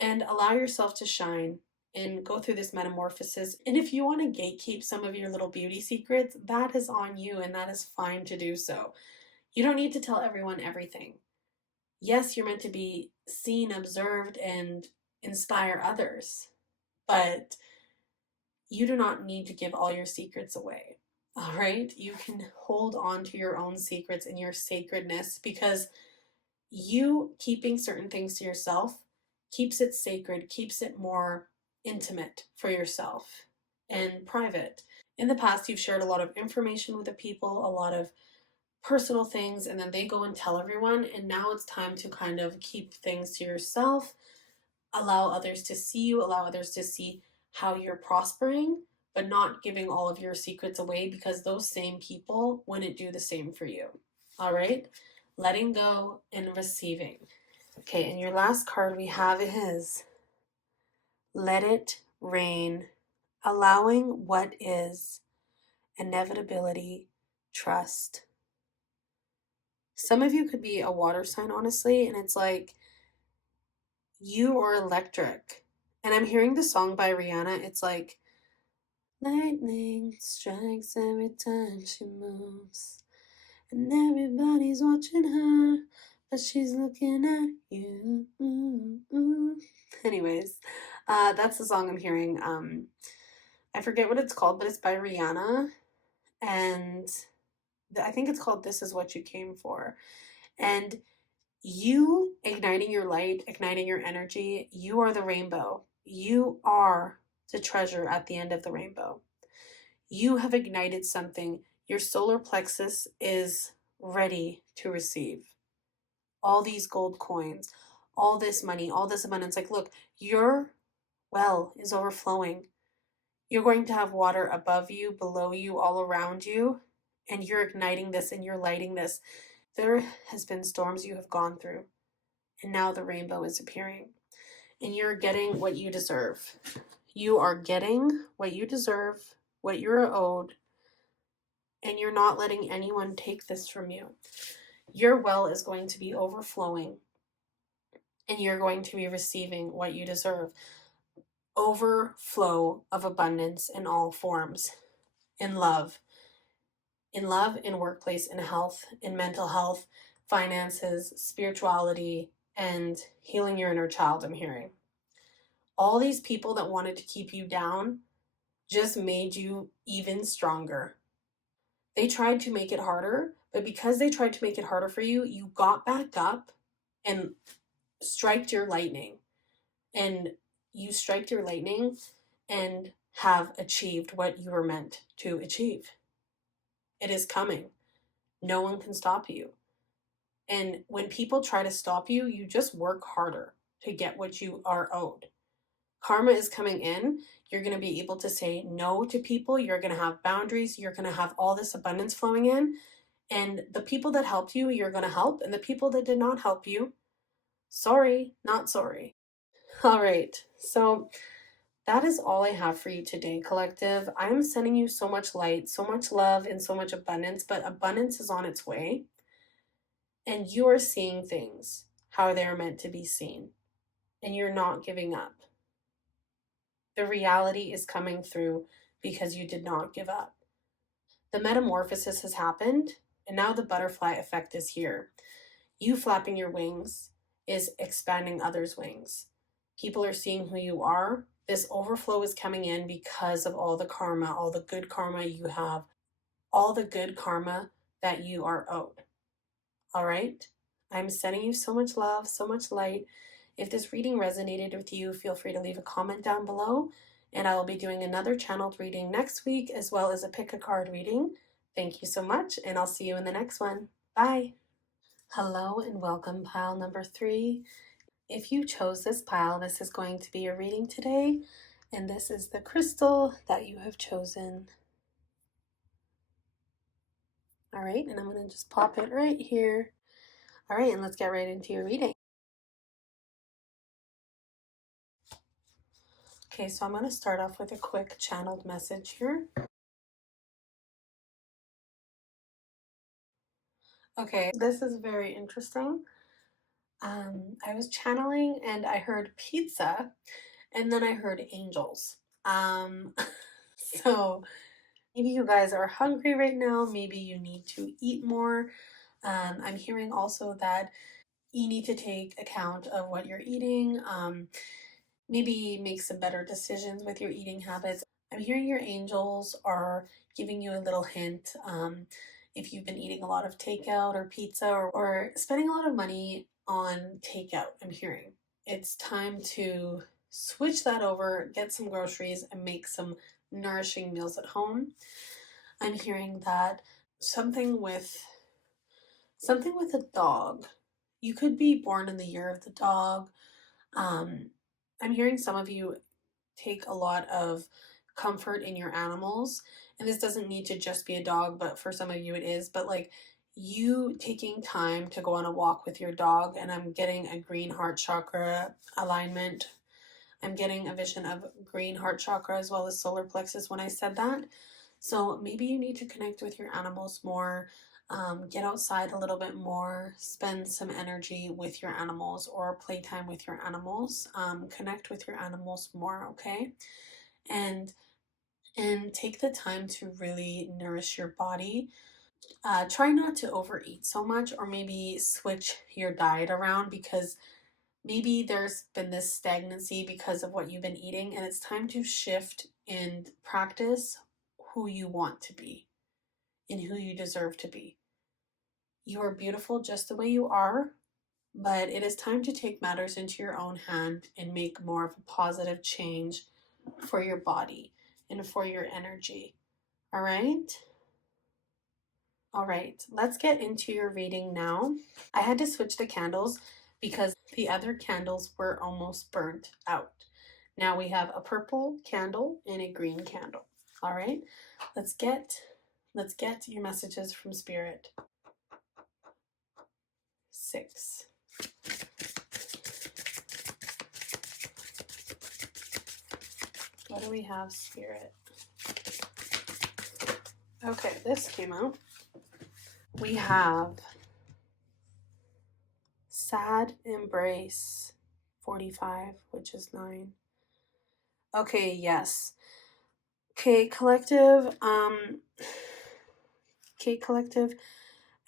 and allow yourself to shine and go through this metamorphosis. And if you want to gatekeep some of your little beauty secrets, that is on you and that is fine to do so. You don't need to tell everyone everything. Yes, you're meant to be seen, observed, and inspire others, but you do not need to give all your secrets away. All right? You can hold on to your own secrets and your sacredness because you keeping certain things to yourself keeps it sacred, keeps it more intimate for yourself and private. In the past, you've shared a lot of information with the people, a lot of personal things, and then they go and tell everyone. And now it's time to kind of keep things to yourself, allow others to see you, allow others to see how you're prospering, but not giving all of your secrets away because those same people wouldn't do the same for you. All right? Letting go and receiving. Okay, and your last card we have is Let It Rain, allowing what is, inevitability, trust. Some of you could be a water sign, honestly, and it's like you are electric. And I'm hearing the song by Rihanna. It's like, lightning strikes every time she moves, and everybody's watching her, but she's looking at you. Anyways, that's the song I'm hearing. I forget what it's called, but it's by Rihanna, and I think it's called "This Is What You Came For." And you igniting your light, igniting your energy, you are the rainbow. You are the treasure at the end of the rainbow. You have ignited something. Your solar plexus is ready to receive all these gold coins, all this money, all this abundance. Like, look, your well is overflowing. You're going to have water above you, below you, all around you, and you're igniting this and you're lighting this. There has been storms you have gone through, and now the rainbow is appearing, and you're getting what you deserve. You are getting what you deserve, what you're owed, and you're not letting anyone take this from you. Your well is going to be overflowing, and you're going to be receiving what you deserve. Overflow of abundance in all forms, in love, in love, in workplace, in health, in mental health, finances, spirituality, and healing your inner child. I'm hearing all these people that wanted to keep you down just made you even stronger. They tried to make it harder, but because they tried to make it harder for you, you got back up and striked your lightning. And you striked your lightning and have achieved what you were meant to achieve. It is coming. No one can stop you. And when people try to stop you, you just work harder to get what you are owed. Karma is coming in. You're going to be able to say no to people. You're going to have boundaries. You're going to have all this abundance flowing in. And the people that helped you, you're going to help. And the people that did not help you, sorry, not sorry. All right. So that is all I have for you today, collective. I'm sending you so much light, so much love, and so much abundance, but abundance is on its way. And you are seeing things how they're meant to be seen. And you're not giving up. The reality is coming through because you did not give up. The metamorphosis has happened, and now the butterfly effect is here. You flapping your wings is expanding others' wings. People are seeing who you are. This overflow is coming in because of all the karma, all the good karma you have, all the good karma that you are owed. All right? I'm sending you so much love, so much light. If this reading resonated with you, feel free to leave a comment down below. And I will be doing another channeled reading next week, as well as a pick a card reading. Thank you so much, and I'll see you in the next one. Bye. Hello and welcome, pile number 3. If you chose this pile, this is going to be your reading today, and this is the crystal that you have chosen. All right, and I'm going to just pop it right here. All right, and let's get right into your reading. Okay, so I'm going to start off with a quick channeled message here. Okay, this is very interesting. I was channeling and I heard pizza, and then I heard angels. So maybe you guys are hungry right now. Maybe you need to eat more. I'm hearing also that you need to take account of what you're eating. Maybe make some better decisions with your eating habits. I'm hearing your angels are giving you a little hint. If you've been eating a lot of takeout or pizza or spending a lot of money on takeout, I'm hearing it's time to switch that over, get some groceries, and make some nourishing meals at home. I'm hearing that something with a dog. You could be born in the year of the dog. I'm hearing some of you take a lot of comfort in your animals, and this doesn't need to just be a dog, but for some of you it is. But like you taking time to go on a walk with your dog, and I'm getting a green heart chakra alignment. I'm getting a vision of green heart chakra as well as solar plexus when I said that. So maybe you need to connect with your animals more, get outside a little bit more, spend some energy with your animals or playtime with your animals. Connect with your animals more, okay? And take the time to really nourish your body. Try not to overeat so much, or maybe switch your diet around, because maybe there's been this stagnancy because of what you've been eating, and it's time to shift and practice who you want to be and who you deserve to be. You are beautiful just the way you are, but it is time to take matters into your own hand and make more of a positive change for your body and for your energy. All right? All right, let's get into your reading now. I had to switch the candles because the other candles were almost burnt out. Now we have a purple candle and a green candle. All right, let's get your messages from Spirit. 6. What do we have, Spirit? Okay, this came out. We have Sad Embrace 45, which is 9. Okay, yes. Okay, collective, Okay, collective,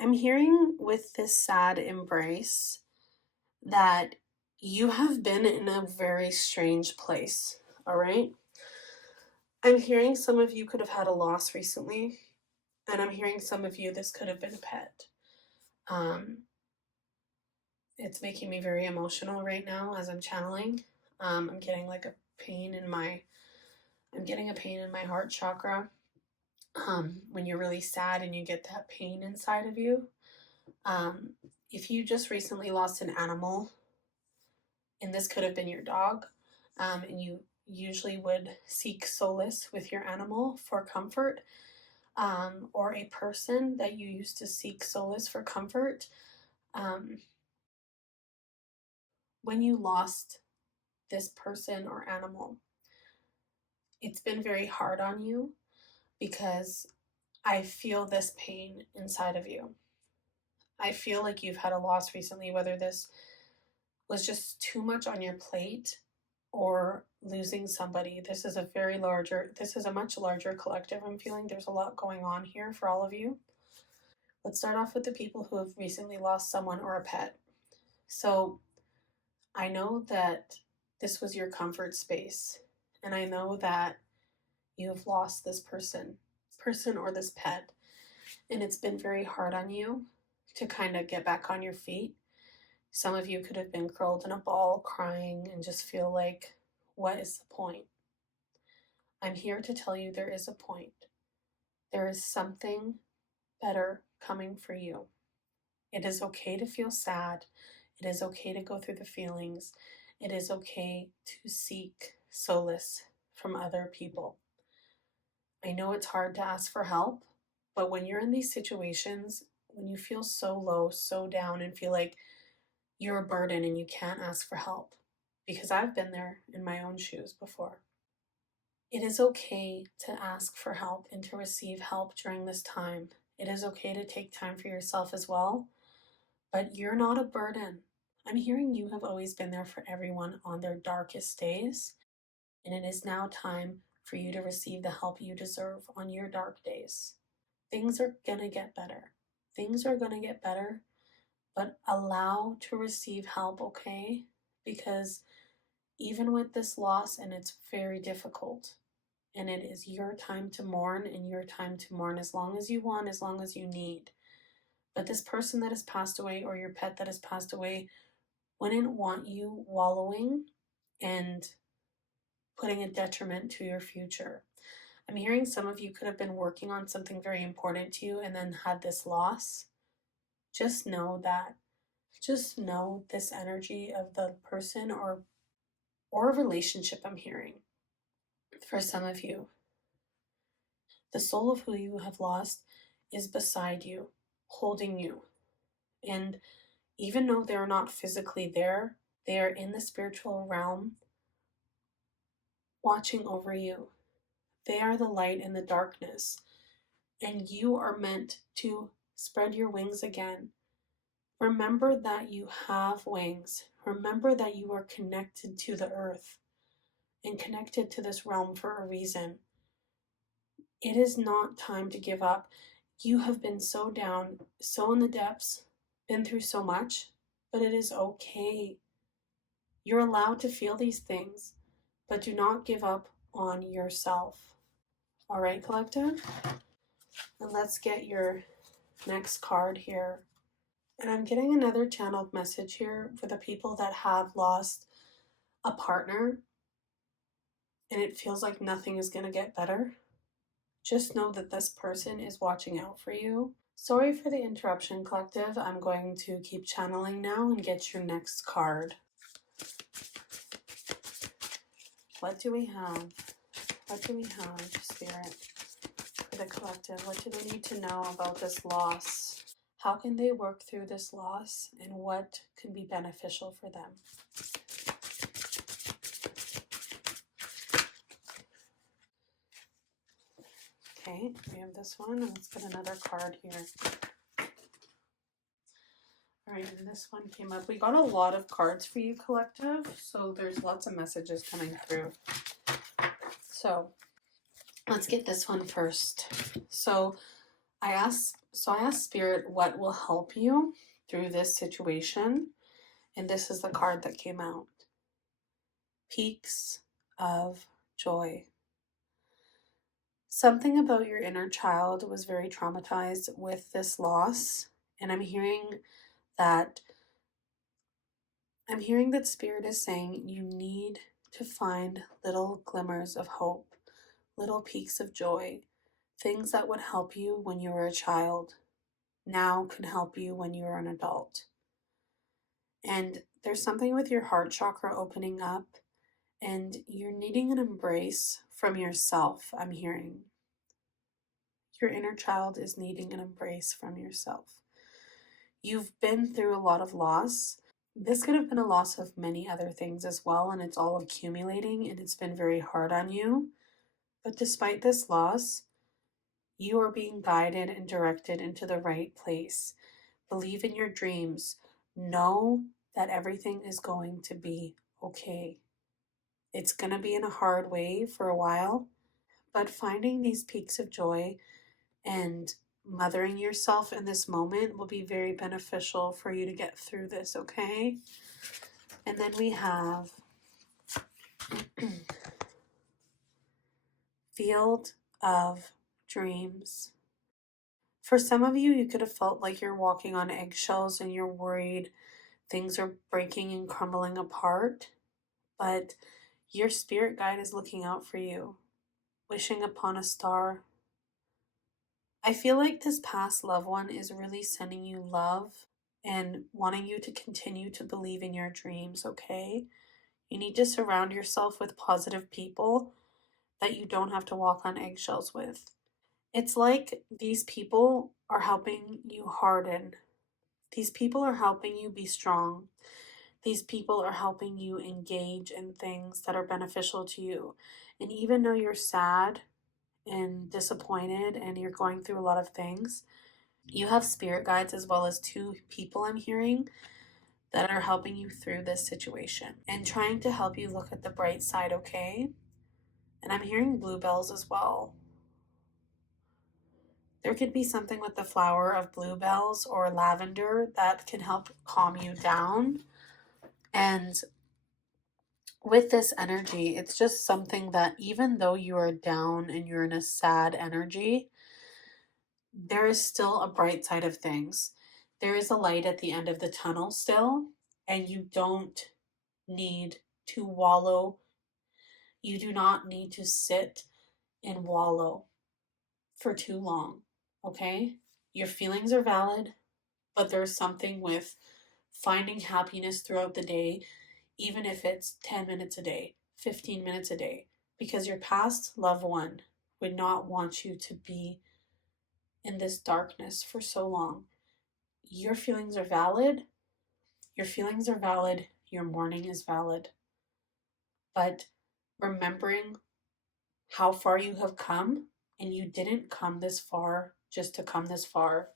I'm hearing with this sad embrace that you have been in a very strange place, all right? I'm hearing some of you could have had a loss recently, and I'm hearing some of you this could have been a pet. Um, it's making me very emotional right now as I'm channeling. I'm getting like a pain in my, I'm getting a pain in my heart chakra. When you're really sad and you get that pain inside of you. Um, if you just recently lost an animal, and this could have been your dog, and you usually would seek solace with your animal for comfort, or a person that you used to seek solace for comfort, um, when you lost this person or animal, it's been very hard on you because I feel this pain inside of you. I feel like you've had a loss recently, whether this was just too much on your plate or losing somebody. This is a much larger collective. I'm feeling there's a lot going on here for all of you. Let's start off with the people who have recently lost someone or a pet. So I know that this was your comfort space, and I know that you've lost this person or this pet, and it's been very hard on you to kind of get back on your feet. Some of you could have been curled in a ball crying and just feel like, what is the point? I'm here to tell you there is a point. There is something better coming for you. It is okay to feel sad. It is okay to go through the feelings. It is okay to seek solace from other people. I know it's hard to ask for help, but when you're in these situations, when you feel so low, so down, and feel like you're a burden and you can't ask for help, because I've been there in my own shoes before. It is okay to ask for help and to receive help during this time. It is okay to take time for yourself as well, but you're not a burden. I'm hearing you have always been there for everyone on their darkest days, and it is now time for you to receive the help you deserve on your dark days. Things are gonna get better. Things are gonna get better, but allow to receive help, okay? Because even with this loss, and it's very difficult, and it is your time to mourn, and your time to mourn as long as you want, as long as you need. But this person that has passed away, or your pet that has passed away, wouldn't want you wallowing and putting a detriment to your future. I'm hearing some of you could have been working on something very important to you and then had this loss. Just know that. Just know this energy of the person or a relationship I'm hearing. For some of you, the soul of who you have lost is beside you, holding you. And even though they're not physically there, they are in the spiritual realm watching over you. They are the light in the darkness. And you are meant to spread your wings again. Remember that you have wings. Remember that you are connected to the earth and connected to this realm for a reason. It is not time to give up. You have been so down, so in the depths, been through so much, but it is okay. You're allowed to feel these things, but do not give up on yourself. All right, collective? And let's get your next card here. And I'm getting another channeled message here for the people that have lost a partner and it feels like nothing is going to get better. Just know that this person is watching out for you. Sorry for the interruption, collective. I'm going to keep channeling now and get your next card. What do we have? What do we have, Spirit, for the collective? What do they need to know about this loss? How can they work through this loss, and what can be beneficial for them? Okay, we have this one, and let's get another card here. All right, and this one came up. We got a lot of cards for you, collective, so there's lots of messages coming through. So let's get this one first. So I asked Spirit what will help you through this situation, and this is the card that came out. Peaks of joy. Something about your inner child was very traumatized with this loss, and that I'm hearing that Spirit is saying you need to find little glimmers of hope, little peaks of joy, things that would help you when you were a child, now can help you when you are an adult. And there's something with your heart chakra opening up, and you're needing an embrace from yourself, I'm hearing. Your inner child is needing an embrace from yourself. You've been through a lot of loss. This could have been a loss of many other things as well, and it's all accumulating, and it's been very hard on you. But despite this loss, you are being guided and directed into the right place. Believe in your dreams. Know that everything is going to be okay. It's going to be in a hard way for a while, but finding these peaks of joy and mothering yourself in this moment will be very beneficial for you to get through this, okay? And then we have Field of Dreams. For some of you, you could have felt like you're walking on eggshells and you're worried things are breaking and crumbling apart, but your spirit guide is looking out for you, wishing upon a star. I feel like this past loved one is really sending you love and wanting you to continue to believe in your dreams, okay? You need to surround yourself with positive people that you don't have to walk on eggshells with. It's like these people are helping you harden. These people are helping you be strong. These people are helping you engage in things that are beneficial to you. And even though you're sad and disappointed and you're going through a lot of things, you have spirit guides as well as two people I'm hearing that are helping you through this situation and trying to help you look at the bright side, okay? And I'm hearing bluebells as well. There could be something with the flower of bluebells or lavender that can help calm you down. And with this energy, it's just something that even though you are down and you're in a sad energy, there is still a bright side of things. There is a light at the end of the tunnel still, and you don't need to wallow. You do not need to sit and wallow for too long, okay? Your feelings are valid, but there's something with finding happiness throughout the day, even if it's 10 minutes a day, 15 minutes a day, because your past loved one would not want you to be in this darkness for so long. Your feelings are valid. Your feelings are valid. Your mourning is valid. But remembering how far you have come, and you didn't come this far just to come this far.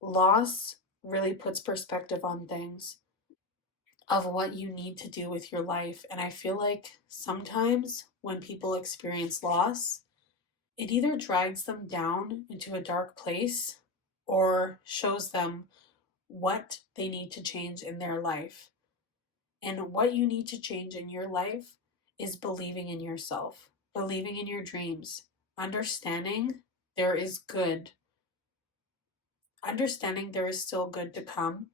Loss really puts perspective on things of what you need to do with your life. And I feel like sometimes when people experience loss, it either drags them down into a dark place or shows them what they need to change in their life. And what you need to change in your life is believing in yourself, believing in your dreams, understanding there is good, understanding there is still good to come,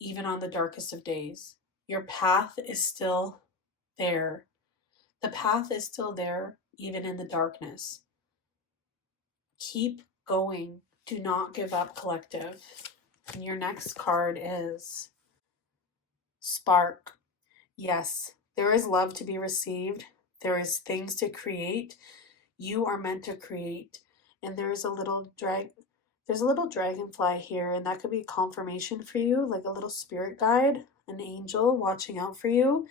even on the darkest of days. Your path is still there. The path is still there, even in the darkness. Keep going. Do not give up, collective. And your next card is Spark. Yes, there is love to be received. There is things to create. You are meant to create. And there's a little dragonfly here, and that could be confirmation for you, like a little spirit guide, an angel watching out for you.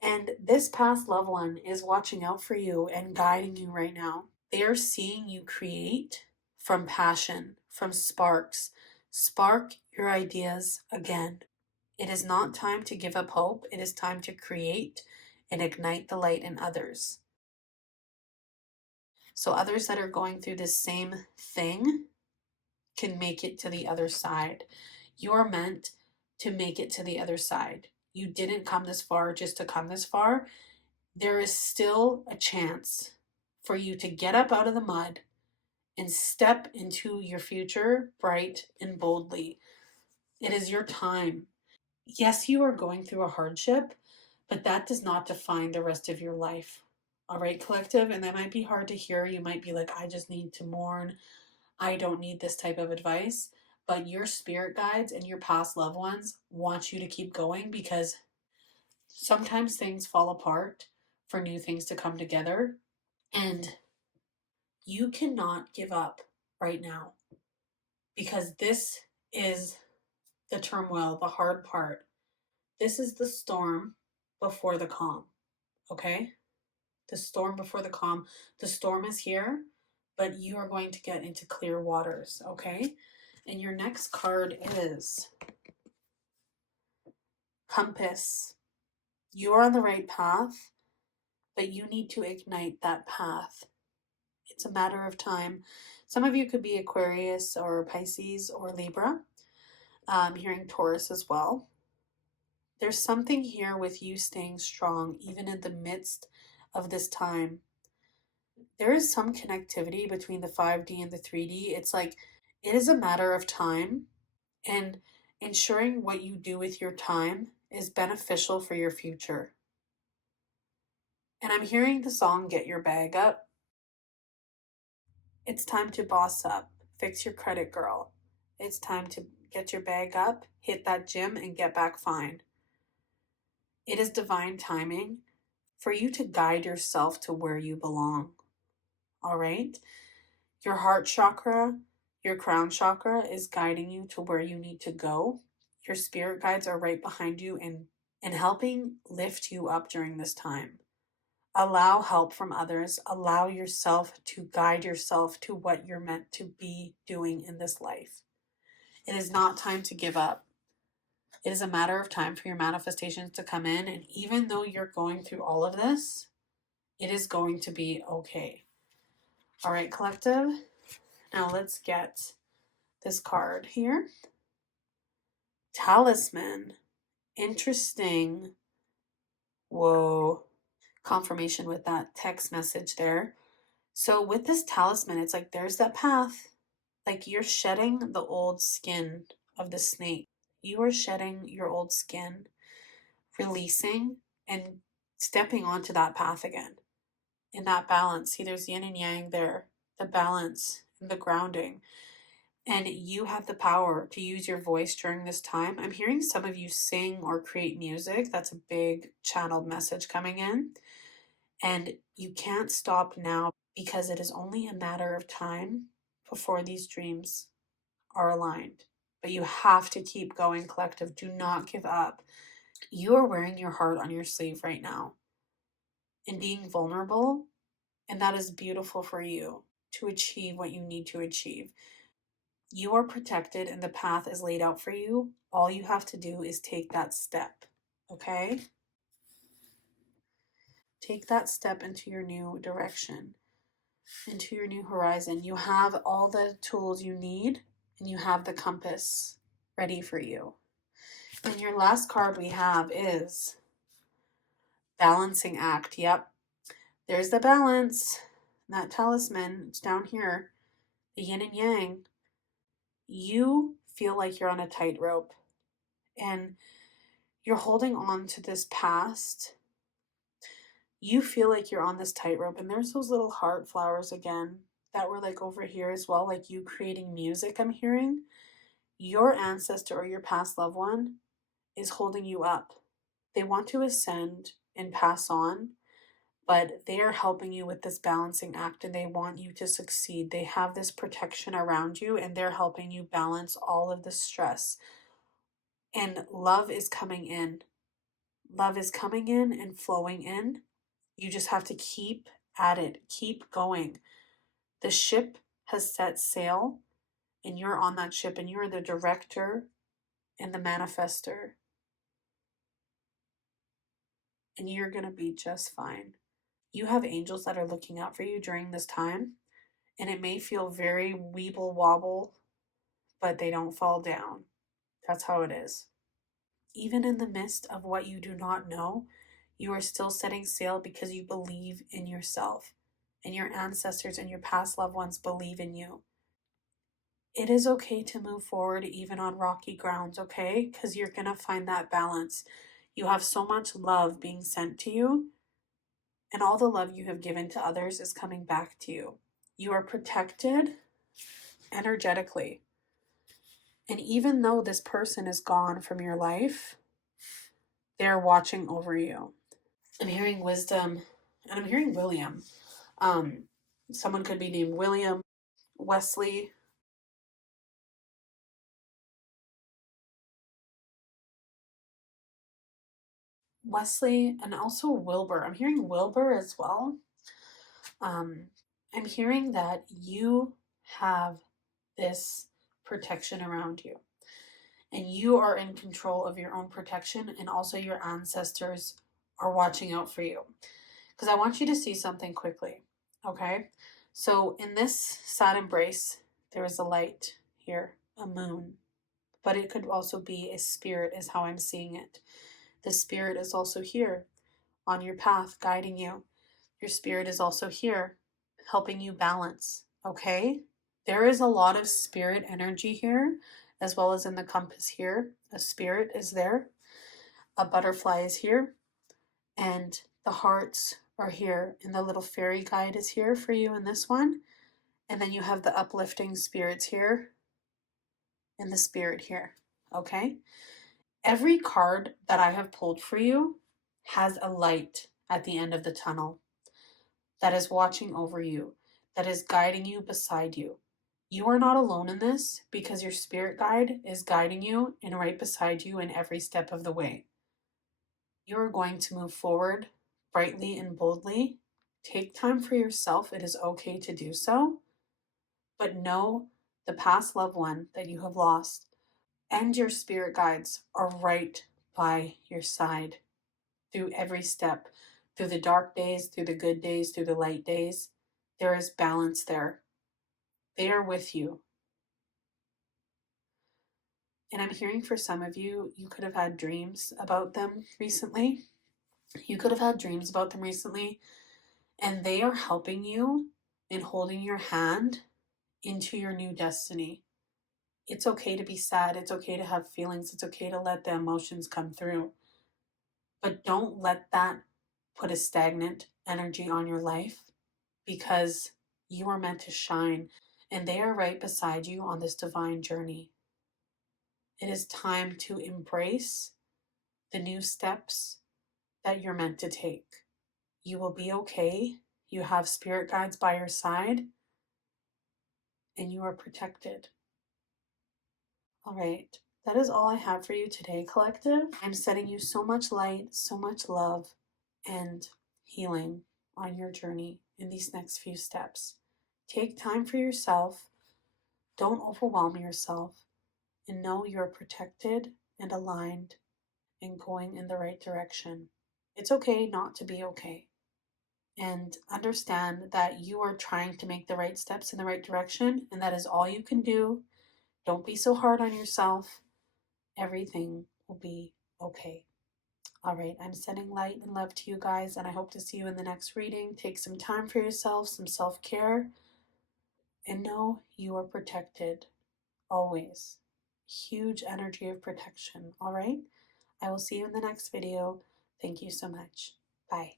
And this past loved one is watching out for you and guiding you right now. They are seeing you create from passion, from sparks. Spark your ideas again. It is not time to give up hope. It is time to create and ignite the light in others. So others that are going through this same thing, can make it to the other side. You're meant to make it to the other side. You didn't come this far just to come this far. There is still a chance for you to get up out of the mud and step into your future bright and boldly. It is your time. Yes, you are going through a hardship, but that does not define the rest of your life. All right, collective? And that might be hard to hear. You might be like, I just need to mourn. I don't need this type of advice. But your spirit guides and your past loved ones want you to keep going because sometimes things fall apart for new things to come together. And you cannot give up right now because this is the turmoil, the hard part. This is the storm before the calm, okay? The storm before the calm. The storm is here, but you are going to get into clear waters, okay? And your next card is Compass. You are on the right path, but you need to ignite that path. It's a matter of time. Some of you could be Aquarius or Pisces or Libra. I'm hearing Taurus as well. There's something here with you staying strong, even in the midst of this time. There is some connectivity between the 5D and the 3D. It's like it is a matter of time, and ensuring what you do with your time is beneficial for your future. And I'm hearing the song Get Your Bag Up. It's time to boss up, fix your credit, girl. It's time to get your bag up, hit that gym, and get back fine. It is divine timing for you to guide yourself to where you belong. All right? Your heart chakra, your crown chakra is guiding you to where you need to go. Your spirit guides are right behind you and helping lift you up during this time. Allow help from others. Allow yourself to guide yourself to what you're meant to be doing in this life. It is not time to give up. It is a matter of time for your manifestations to come in. And even though you're going through all of this, it is going to be okay. All right, collective. Now let's get this card here. Talisman. Interesting. Whoa. Confirmation with that text message there. So with this talisman, it's like there's that path. Like you're shedding the old skin of the snake. You are shedding your old skin, releasing and stepping onto that path again. In that balance. See, there's yin and yang there. The balance and the grounding. And you have the power to use your voice during this time. I'm hearing some of you sing or create music. That's a big channeled message coming in. And you can't stop now because it is only a matter of time before these dreams are aligned. But you have to keep going, collective. Do not give up. You are wearing your heart on your sleeve right now and being vulnerable. And that is beautiful for you to achieve what you need to achieve. You are protected and the path is laid out for you. All you have to do is take that step, okay? Take that step into your new direction, into your new horizon. You have all the tools you need and you have the compass ready for you. And your last card we have is Balancing Act. Yep, there's the balance. That talisman, it's down here, the yin and yang. You feel like you're on a tightrope and you're holding on to this past. You feel like you're on this tightrope, and there's those little heart flowers again that were like over here as well, like you creating music. I'm hearing your ancestor or your past loved one is holding you up. They want to ascend and pass on, but they are helping you with this balancing act and they want you to succeed. They have this protection around you and they're helping you balance all of the stress. And love is coming in. Love is coming in and flowing in. You just have to keep at it, keep going. The ship has set sail, and you're on that ship, and you're the director and the manifester. And you're going to be just fine. You have angels that are looking out for you during this time, and it may feel very weeble wobble but they don't fall down. That's how it is. Even in the midst of what you do not know, you are still setting sail because you believe in yourself, and your ancestors and your past loved ones believe in you. It is okay to move forward even on rocky grounds, okay? Because you're going to find that balance. You have so much love being sent to you, and all the love you have given to others is coming back to you. You are protected energetically. And even though this person is gone from your life, they're watching over you. I'm hearing wisdom, and I'm hearing William. Um, Someone could be named William, Wesley, and also Wilbur. I'm hearing Wilbur as well. I'm hearing that you have this protection around you, and you are in control of your own protection, and also your ancestors are watching out for you. Because I want you to see something quickly, okay? So in this sad embrace, there is a light here, a moon, but it could also be a spirit, is how I'm seeing it. The spirit is also here on your path, guiding you. Your spirit is also here, helping you balance, okay? There is a lot of spirit energy here, as well as in the compass here. A spirit is there, a butterfly is here, and the hearts are here, and the little fairy guide is here for you in this one. And then you have the uplifting spirits here, and the spirit here, okay? Every card that I have pulled for you has a light at the end of the tunnel that is watching over you, that is guiding you beside you. You are not alone in this because your spirit guide is guiding you and right beside you in every step of the way. You are going to move forward brightly and boldly. Take time for yourself. It is okay to do so. But know the past loved one that you have lost and your spirit guides are right by your side through every step, through the dark days, through the good days, through the light days. There is balance there. They are with you. And I'm hearing for some of you, you could have had dreams about them recently. And they are helping you in holding your hand into your new destiny. It's okay to be sad. It's okay to have feelings. It's okay to let the emotions come through. But don't let that put a stagnant energy on your life, because you are meant to shine and they are right beside you on this divine journey. It is time to embrace the new steps that you're meant to take. You will be okay. You have spirit guides by your side and you are protected. All right. That is all I have for you today, collective. I'm sending you so much light, so much love, and healing on your journey in these next few steps. Take time for yourself. Don't overwhelm yourself, and know you're protected and aligned and going in the right direction. It's okay not to be okay. And understand that you are trying to make the right steps in the right direction, and that is all you can do. Don't be so hard on yourself. Everything will be okay. All right, I'm sending light and love to you guys, and I hope to see you in the next reading. Take some time for yourself, some self-care, and know you are protected always. Huge energy of protection. All right, I will see you in the next video. Thank you so much. Bye.